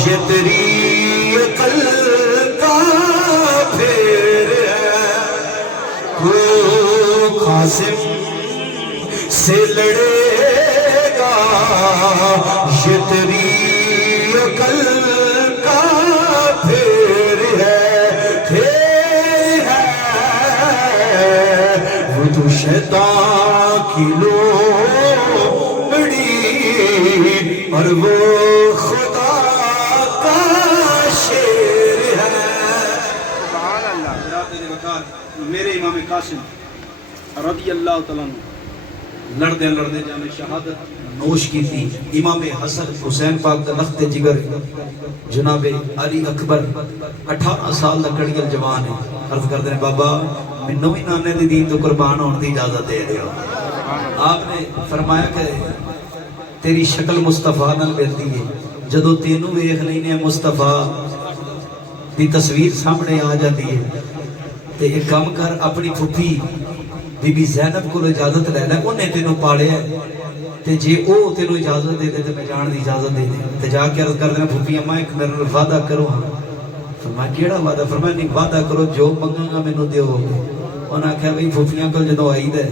یہ تیری عقل کا پھیر ہے وہ قاسم سے لڑے گا یہ تیری عقل کا پھیر ہے وہ تو شیطان کی لومڑی اور وہ خدا کا شیر ہے سبحان اللہ حضرات وقار میرے امام قاسم رضی اللہ تعالیٰ عنہ لڑدے لڑدے جانے شہادت نوش کی تھی امام حسن حسین پاک دا لخت جگر جناب علی اکبر 18 سال دا کڑیل جوان ہے عرض کرتے ہیں بابا منو ہی نانے دی دین تو قربان ہونے دی اجازت دے دیو آپ نے فرمایا کہ تیری شکل مصطفیٰ نال ملتی ہے جدو تینوں ویکھ لینے مصطفیٰ دی تصویر سامنے آ جاتی ہے تے ایک کام کر اپنی پھپھی بی بی زینب کو اجازت لے لے انہیں تینوں پاڑے ہے تے جے او تینوں اجازت دے دے تے میں جان دی اجازت دے دے تے جا کے عرض کر دینا پھپھی اماں ایک میرے وعدہ کرو ہاں فرمایا کیڑا وعدہ فرمایا نہیں وعدہ کرو جو منگاں گا مینوں دیو انہاں کہا بھئی پھپھیاں کول جدوں آئی دے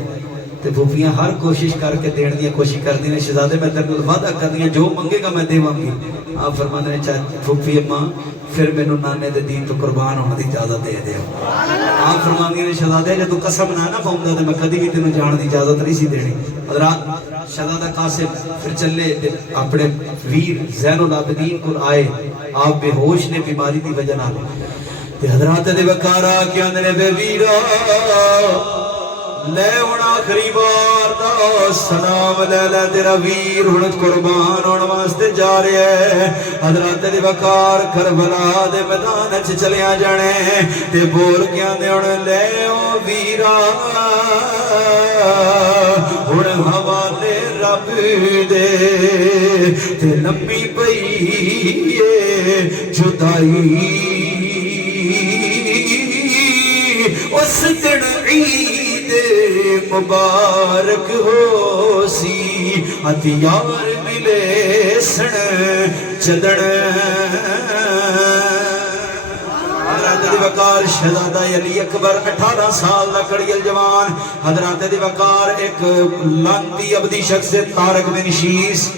تے پھپھیاں ہر کوشش کر کے دین دی کوشش کردی نے شہزادے میں تیرے نال وعدہ کردی جو منگے گا میں دیواں گی آپ فرماندے نے پھپھی اماں پھر مینوں نانے دے دین تو قربان ہونے دی اجازت دے دیو آپ فرماندے نے شہزادے جے تو قسم نہ پاوندا تے میں کدی بھی تینوں جان دی اجازت نہیں سی دینی حضرات شہزادہ قاسم پھر چلے اپنے ویر زین العابدین کو آئے آپ بے ہوش نے بیماری دی وجہ نال تے حضرات دے وقارا کہ اندے بے ویرا لے ہن آخری بار دا سلام لے لے تیرا ویر ہن قربان ہون واسطے جا رہا ہے حضرات دے وقار کربلا دے میدان وچ چلیا جانے تے بول کے آندے ہن لے او ویرا ہن حوالے رب دے تے لمبی پئی جدائی اس دن عید مبارک ہو سی ہتھیار ملے سن چدن حضرات دی وقار شہزادہ علی اکبر 18 سال دا کڑیل جوان حضرات دی وقار ایک لانتی ابدی شخص طارق بن شیس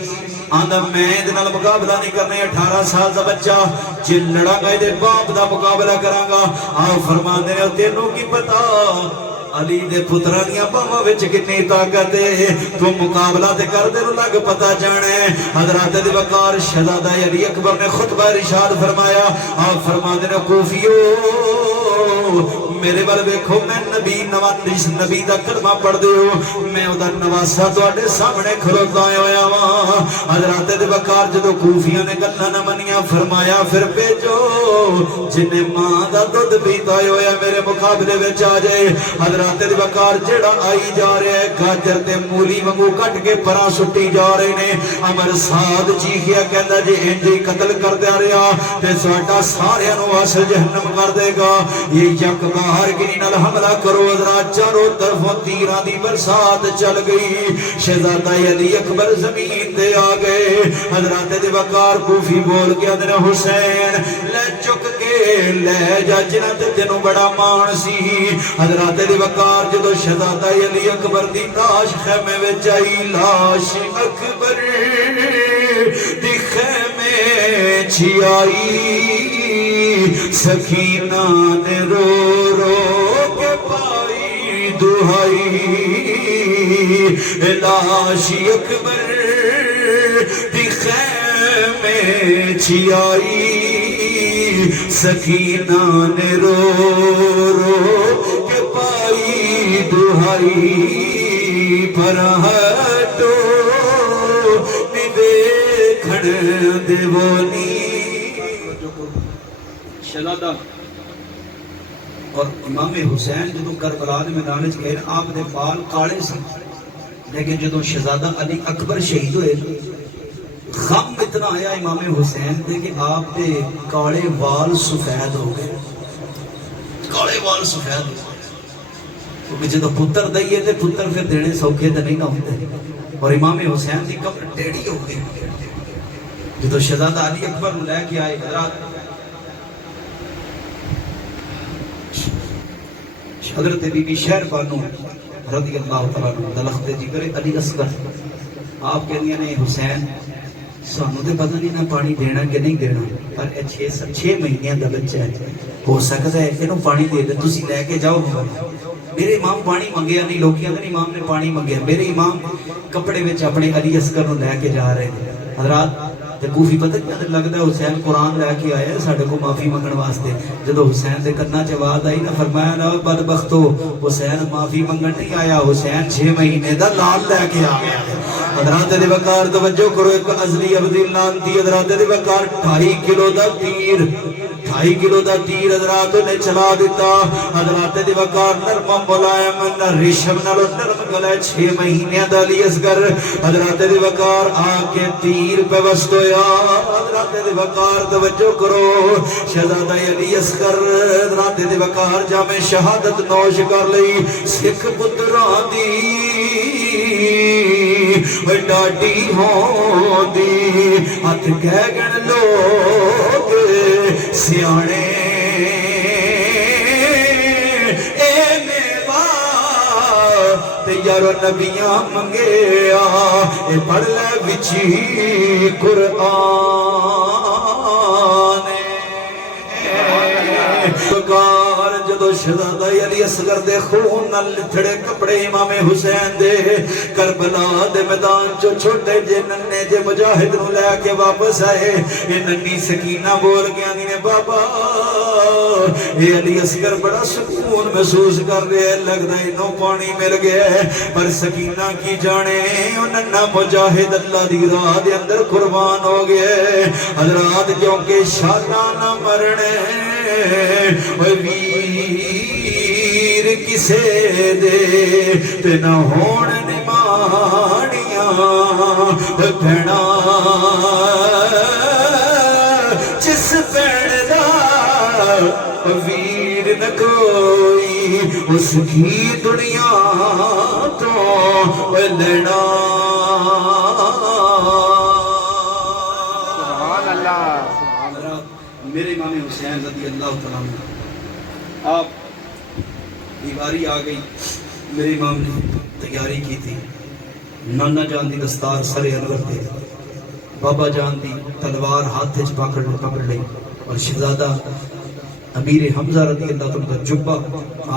آندہ میں نال مقابلہ نہیں کرنے 18 سال دا بچہ جی لڑا گئے دے باپ دا مقابلہ کرانگا آپ فرمان دے تینوں کی پتا علی دے پترانیاں باما وچ کتنی طاقت ہے تو مقابلہ تے کر دے نو لگ پتا جانے حضرات دی وقار شہزادہ علی اکبر نے خطبہ ارشاد فرمایا آپ فرما دے کوفیو میرے بل ویکھو میں نبی نواز نبی دا کلمہ پڑھ دیو میں او دا نواسا تواڈے سامنے کھلوتا ہویا وا حضرات دے وقار جدوں کوفیاں نے گلاں نہ منیاں فرمایا پھر بھیجو جن ماں دا دودھ پیتا ہویا میرے مقابلے وچ آ جائے حضرات دے وقار جڑا آئی جا رہا ہے گاجر تے مولی وانگو کٹ کے پراں سٹی جا رہے نے امر سعد چیخیا کہندا جے انج قتل کر دیا رہا تے ساڈا سارے نو اصل جہنم کر دے گا یہ یک باہر گری نال حملہ کرو حضرات چاروں طرفوں تیراں دی برسات چل گئی شہزادہ علی اکبر زمین تے آ گئے حضرات دے وقار کوفی بول کے اندر حسین لے چک کے لے جا جنہ تے تینوں بڑا مان سی حضرات دے وقار جدو شہزادہ علی اکبر دی لاش خیمے وچ آئی لاش اکبر دی خیمے چھی آئی سکینہ نے رو رو کے پائی دہائی لاش اکبر دی خیمے چھی آئی سکینہ نے رو رو کے پائی دہائی پر ہٹو نویکھن دیوانی شہزادہ اور امام حسین جدو کربلا دے میدان وچ گئے آپ دے بال کالے سن لیکن جدو شہزادہ علی اکبر شہید ہوئے غم اتنا آیا امام حسین دے کہ آپ دے کالے وال سفید ہو گئے کالے وال سفید ہو گئے کیونکہ جدو پتر دئیے تے پتر پھر دینے سوکھے تے نہیں نہ ہوتے اور امام حسین دی قبر ٹیڑھی ہو گئی جدو شہزادہ علی اکبر لے کے آئے حضرات حضرت بی بی شہر بانو رضی اللہ تعالیٰ عنہ دلخت جگر علی اصغر آپ کہندیاں نے حسین سانوں تے پتہ نہیں نہ پانی دینا کہ نہیں دینا پر 6 مہینے دا بچہ ہے ہو سکتا ہے اینوں پانی دے دے تسی لے کے جاؤ میرے امام پانی منگیا نہیں لوکیاں دے امام نے پانی منگیا میرے امام کپڑے وچ اپنے علی اصغر نو لے کے جا رہے ہیں حضرات تے کوفی پتہ کیا لگدا ہے حسین قرآن لے کے آیا ساڈے کو معافی منگن واسطے جدو حسین دے کنا چ آواز آئی نا فرمایا نا بدبختو حسین معافی منگن نہیں آیا حسین 6 مہینے دا لال لے کے آ گیا حضرات دے وقار توجہ کرو ایک ازلی ابدی لانتی حضرات دے وقار 2.5 کلو دا تیر 2.5 کلو دا تیر حضرات نے چلا دیتا حضرات دے وقار نرم ملائم نہ ریشم نالو نرم گلے 6 مہینے دا علی اصغر حضرات دے وقار آ کے تیر پہ وسط ہویا حضرات دے وقار توجہ کرو شہزادہ علی اصغر حضرات دے وقار جامع شہادت نوش کر لئی سکھ پتران دی ڈاڈی ہوں دی ہاتھ کہہ گن لوگ سیانے اے میوا تے یارو نبیاں منگیا اے پڑھ لے وچی قرآن بکار جدو شہزادہ علی اصغر دے خون نال لتھڑے کپڑے امام حسین دے کربلا دے میدان چو چھوٹے جے ننے جے مجاہد نو لے کے واپس آئے اے ننی سکینہ بول کے آنی نے بابا اے علی اصغر بڑا سکون محسوس کر رہے ہیں لگ رہا ہے نو پانی مل گیا ہے پر سکینہ کی جانے او ننہ مجاہد اللہ دی راہ دے اندر قربان ہو گئے حضرات کیونکہ شالا نہ مرنے اوے ویر کسے دے تے نہ ہون نمانیاں بھیڑا جس پیڑ دا ویر نہ کوئی اس کی دنیا تو لینا سبحان اللہ میرے امام حسین رضی اللہ تعالیٰ عنہ آپ دیواری آ گئی میرے امام نے تیاری کی تھی نانا جان دی دستار سر انور دے بابا جان دی تلوار ہاتھ وچ پکڑ لئی اور شہزادہ امیر حمزہ رضی اللہ تعالیٰ کا جبہ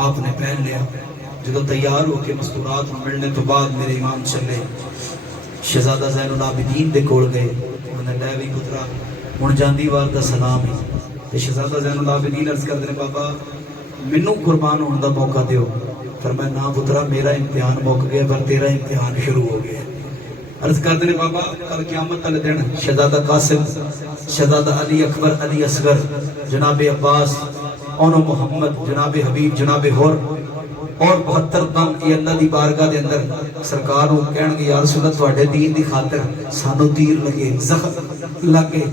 آپ نے پہن لیا جدو تیار ہو کے مستورات ملنے تو بعد میرے امام چلے شہزادہ زین العابدین دے کول گئے انہوں نے لے بھی پترا ہن جاندی وار دا سلام ہے تے شہزادہ زین العابدین عرض کردے نے بابا مینوں قربان ہون دا موقع دیو فرمایا نا پترا میرا امتحان مک گیا پر تیرا امتحان شروع ہو گیا عرض کردے نے بابا کل قیامت والے دن شہزادہ قاسم شہزادہ علی اکبر علی اصغر جناب عباس اونو محمد جناب حبیب جناب ہور اور 72 دم یہ اللہ دی بارگاہ دے اندر سرکار نو کہن گے یا رسول اللہ تواڈے دین دی خاطر سانو تیر لگے زخم لگے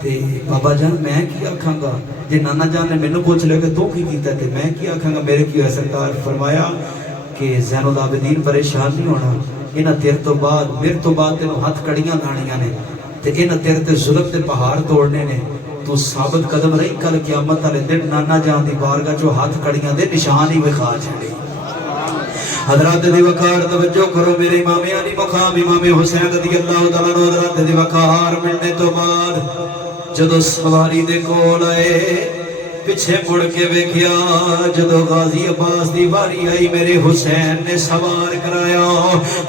تے بابا جان میں کی آکھاں گا جے نانا جان نے مینوں پوچھ لیا کہ تو کی کیتا تے میں کی آکھاں گا میرے کی ہویا سرکار فرمایا کہ زین العابدین پریشان نہیں ہونا انہاں تیر تو بعد میرے تو بعد تینوں ہاتھ کڑیاں لانیاں نے تے انہاں تیر تے ظلم تے پہاڑ توڑنے نے تو ثابت قدم رہی کل قیامت والے دن نانا جان دی بارگاہ جو ہاتھ کڑیاں دے نشان ہی وکھا چھڑے حضرات دی وقار توجہ کرو میرے امام علی مقام امام حسین رضی اللہ تعالیٰ عنہ حضرات دی وقار ملنے تو بعد جدو سواری دے کول آئے پیچھے مڑ کے ویکھیا جدو غازی عباس دی باری آئی میرے حسین نے سوار کرایا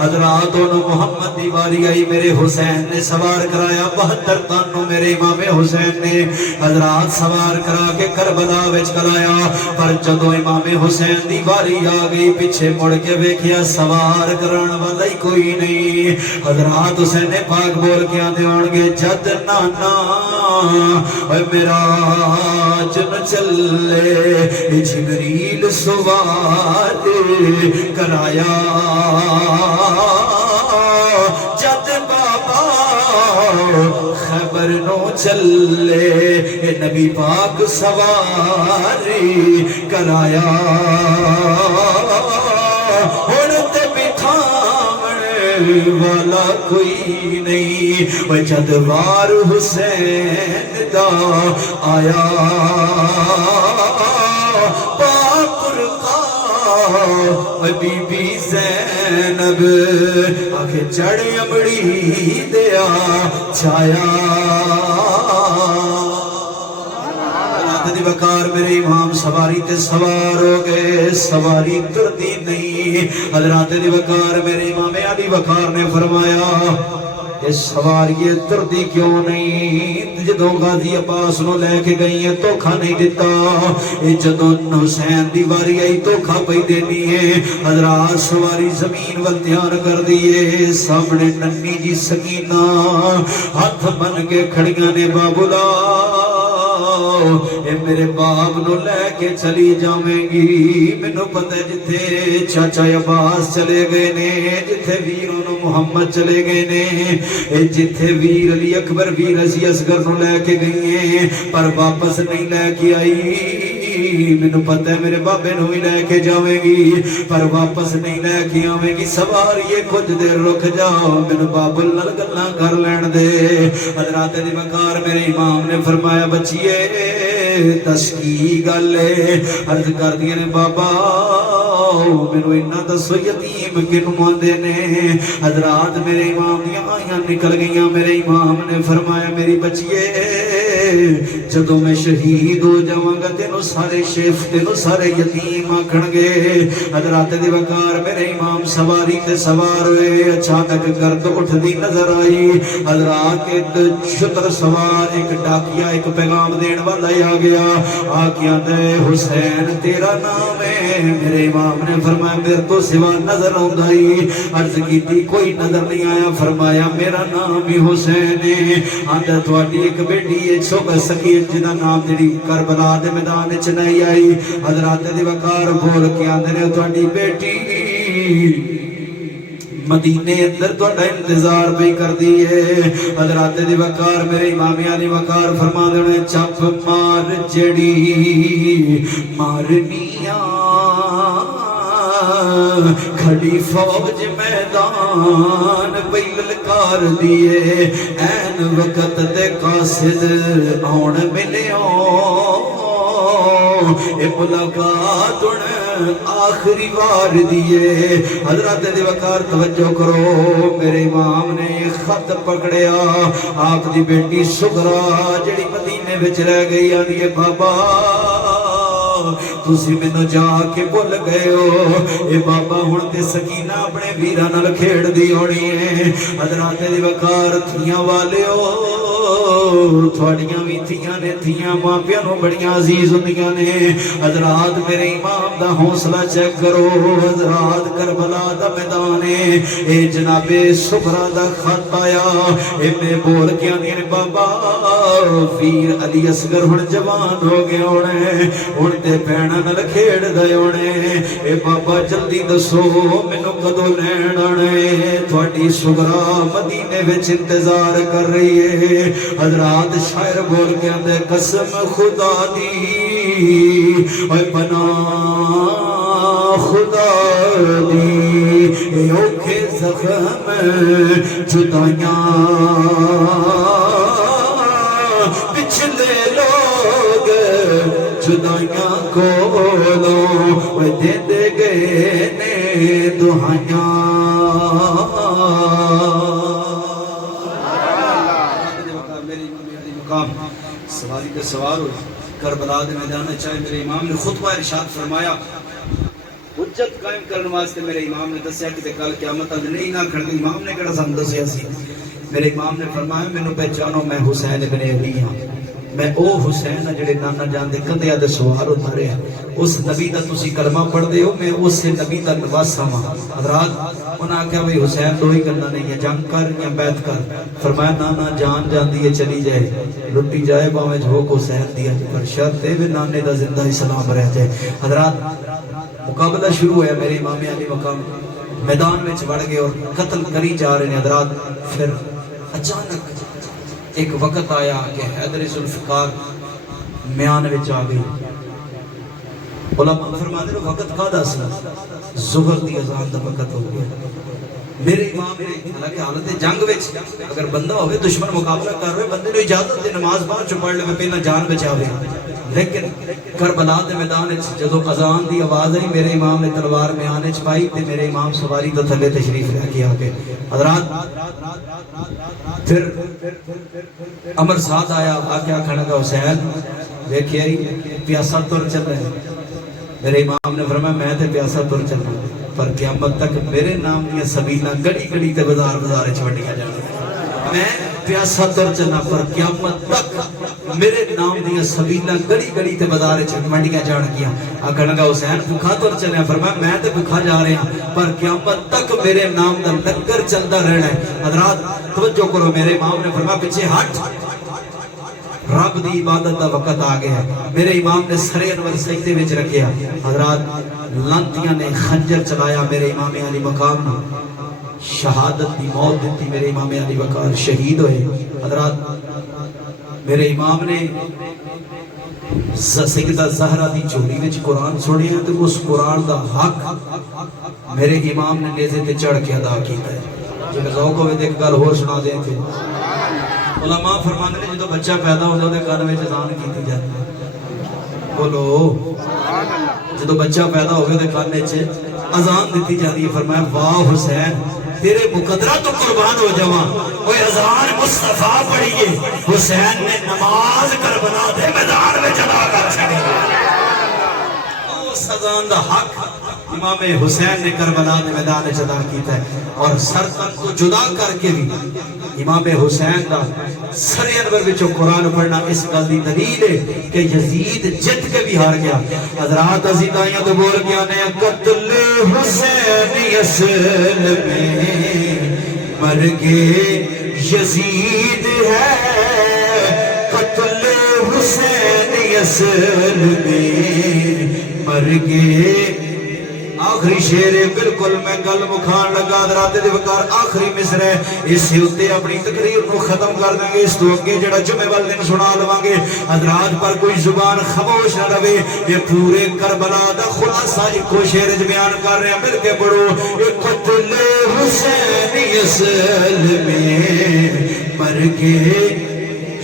حضرات انہوں محمد دی باری آئی میرے حسین نے سوار کرایا 72 تنوں میرے امام حسین نے حضرات سوار کرا کے کربلا وچ کلایا پر جدو امام حسین دی باری آ گئی پیچھے مڑ کے ویکھیا سوار کران والا ہی کوئی نہیں حضرات حسین پاک بول کے آندے ہون گے جد نانا اے میرا جن چلے جبریل سوار کرایا جد بابا خبر نو چلے نبی پاک سواری کرایا اڑتے بٹھاونے والا کوئی نہیں وہ جد وار حسین دا آیا بی بی زینب آکھے چڑھ امڑی دیا چھایا دی وقار میرے امام سواری تے سوار ہو گئے سواری تردی نہیں حضرات دی وقار میرے امام علی وقار نے فرمایا اس سواری تردی کیوں نہیں جدوں غازی عباس نو لے کے گئی ہے دھوکھا نہیں دیتا جدوں حسین دی واری آئی دھوکھا پئی دینی ہے حضرات سواری زمین ول دھیان کر دیے سامنے ننی جی سکینہ ہاتھ بن کے کھڑیاں نے بابولا اے میرے باپ نو لے کے چلی جاویں گی مینوں پتہ جتھے چاچا عباس چلے گئے نے جتھے ویروں نو محمد چلے گئے نے جتھے ویر علی اکبر ویر عزی اصغر نو لے کے گئی ہیں پر واپس نہیں لے کے آئی مینوں پتہ ہے میرے بابے نو ہی لے کے جاویں گی پر واپس نہیں لے کے آویں گی سواریے کچھ دیر رک جاؤ مینوں بابل نال گلاں کر لین دے حضرات دی وقار میرے امام نے فرمایا بچیے دس کی گل ہے عرض کر دیے نے بابا مینوں اتنا دسو یتیم کنوں آندے نے حضرات میرے امام دیاں آئیاں نکل گئیاں میرے امام نے فرمایا میری بچیے جدوں میں شہید ہو جاواں گا تینوں سارے شیف تینوں سارے یتیم آکھن گے حضرات دی وقار میرے امام سواری تے سوار ہوئے اچانک گرد اٹھدی نظر آئی حضرات ایک شتر سوار ایک ڈاکیا ایک پیغام دین والا ہی آ گیا آکھیاں دے حسین تیرا نام ہے میرے امام نے فرمایا میرے تو سوا نظر آندا ہی عرض کیتی کوئی نظر نہیں آیا فرمایا میرا نام ہی حسین ہے آندا تواڈی ایک بیٹی ہے چھوٹا سکین جدا نام جڑی کربلا دے میدان وچ نہیں آئی حضرات دی وقار بول کے آندے نے تواڈی بیٹی مدینے اندر تہاڈا انتظار پہ کر دی ہے حضرات دی وقار میرے امام علی وقار فرما دے چپ مار جڑی مارنیاں کھڑی فوج میدان پہ للکار دیے این وقت دے قاصد آن ملیوں اے ملاقات آخری وار دیے حضرات دی وقار توجہ کرو میرے امام نے خط پکڑیا آپ دی بیٹی سغرا جڑی مدینے وچ رہ گئی آندی ہے بابا تسی مینوں جا کے بھول گئے ہو اے بابا ہن تے سکینہ اپنے ویراں نال کھیڑ دی ہونی ہے حضرات دی وقار تھیاں والیو تھوڑیاں بھی تھیاں نے تھیاں ماں پیاں نو بڑیاں عزیز ہوندیاں نے حضرات میرے امام دا حوصلہ چیک کرو حضرات کربلا دا میدان ہے اے جناب سغرا دا خط آیا اے میں بول کے آندی نے بابا ویر علی اصغر ہن جوان ہو گئے ہونے ہن تے بہناں نال کھیڑ دے ہونے اے بابا جلدی دسو مینوں کدوں لین آنے تہاڈی سغرا مدینے وچ انتظار کر رہی ہے حضرات شاعر بول کے آندے قسم خدا دی اے پناہ خدا دی اے اوکھے زخم جدائیاں پچھلے لوگ جدائیاں کولوں دے دے گئے نے دہائیاں سواری پہ سوار ہو کربلا دے میدان چاہے میرے امام نے خطبہ ارشاد فرمایا حجت قائم کرنے واسطے میرے امام نے دسیا کہ کل قیامت اج نہیں نہ کھڑ گئی امام نے کہڑا سان دسیا سی میرے امام نے فرمایا مینوں پہچانو میں حسین ابن علی ہاں میں او حسین جڑے نانا جان دے کندھیاں دے سوار اتارے اس نبی دا تسی کلمہ پڑھ دے ہو میں اس نبی دا نواسا ہاں حضرات انہاں آکھیا بھئی حسین دو ہی گلاں نہیں ہے جنگ کر یا بیعت کر فرمایا نانا جان جاندی ہے چلی جائے لٹی جائے باویں جھوک حسین دیا پر شرط ہے وی نانے دا زندہ اسلام رہ جائے حضرات مقابلہ شروع ہے میرے امام علی مقام میدان میں بڑھ گئے اور قتل کری جا رہے ہیں حضرات پھر اچانک ایک وقت آیا کہ حیدر ذوالفقار میان وچ آ گئی علماء فرماتے ہیں وقت کا دس ظہر دی اذان دا وقت ہو گیا میرے امام نے حالانکہ حالت جنگ وچ اگر بندہ ہوئے دشمن مقابلہ کر رہے بندے نو اجازت دے نماز بعد چ پڑھ لے پہلا جان بچاوے لیکن کربلا دے میدان وچ جدوں اذان دی آواز آئی میرے امام نے تلوار میانے چ پائی تے میرے امام سواری تو تھلے تشریف لے کے آ کے حضرات پھر امر ساتھ آیا آ کے آکھنے کا حسین دیکھیے پیاسا تر چل رہے میرے امام نے فرمایا میں تے پیاسا تر چل رہا پر قیامت تک میرے نام دیا سبیلاں گڑی گڑی تے بازار بازار وچ وڈیاں جان میں پیاسا تر چلنا پر قیامت تک میرے نام دیا سبیلاں گڑی گڑی تے بازار وچ وڈیاں جان گیاں آکھن لگا حسین بھوکا تر چلیا فرمایا میں تے بھوکا جا رہا ہوں پر قیامت تک میرے نام دا لنگر چلدا رہنا ہے حضرات توجہ کرو میرے امام نے فرمایا پیچھے ہٹ رب دی عبادت دا وقت آ گیا میرے امام نے سر انور سجدے وچ رکھیا حضرات لانتیاں نے خنجر چلایا میرے امام علی مقام نے شہادت دی موت دیتی میرے امام علی وقار شہید ہوئے حضرات میرے امام نے سیدہ زہرا دی چوری وچ قرآن سنیا تے اس قرآن دا حق میرے امام نے نیزے تے چڑھ کے ادا کیتا ہے جے ذوق ہوے تے ایک گل ہور سنا دیں تے علماء فرماتے ہیں جدو بچہ پیدا ہوتا ہے کان میں اذان کیتی جاتی ہے بولو جدو بچہ پیدا ہوگا تو کان میں اذان دیتی جاتی ہے فرمایا واہ حسین تیرے مقدرہ تو قربان ہو جاواں کوئی اذان مصطفیٰ پڑھیے حسین نے نماز کربلا دے میدان میں ادا کر چھڑی اس اذان دا حق امام حسین نے کربلا دے میدان میں ادا کیتا ہے اور سر تن کو جدا کر کے بھی امام حسین دا سر انور وچوں قرآن پڑھنا اس گل دی دلیل ہے کہ یزید جت کے بھی ہار گیا حضرات عزیزائیاں تو بول گیا نے قتل حسین اصل میں مرگ یزید ہے قتل حسین اصل میں مرگ آخری شیر بالکل میں گل مکھان لگا حضرات دے وقار آخری مصر ہے اس سے ہوتے اپنی تقریر کو ختم کر دیں گے اس تو اگے جڑا جمعے والے دن سنا لواں گے حضرات پر کوئی زبان خاموش نہ رہے یہ پورے کربلا دا خلاصہ ایک شیر وچ بیان کر رہے ہیں مل کے پڑھو قتل حسین اصل میں مرگ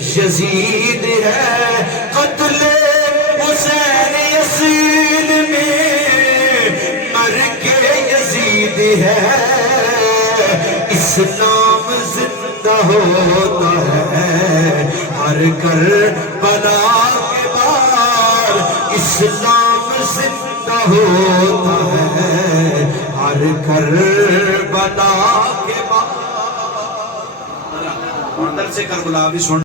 یزید ہے قتل حسین اصل میں ہے اسلام زندہ ہوتا ہے ہر کربلا کے بعد اسلام زندہ ہوتا ہے ہر کربلا کے بعد اندر سے کربلا بھی سن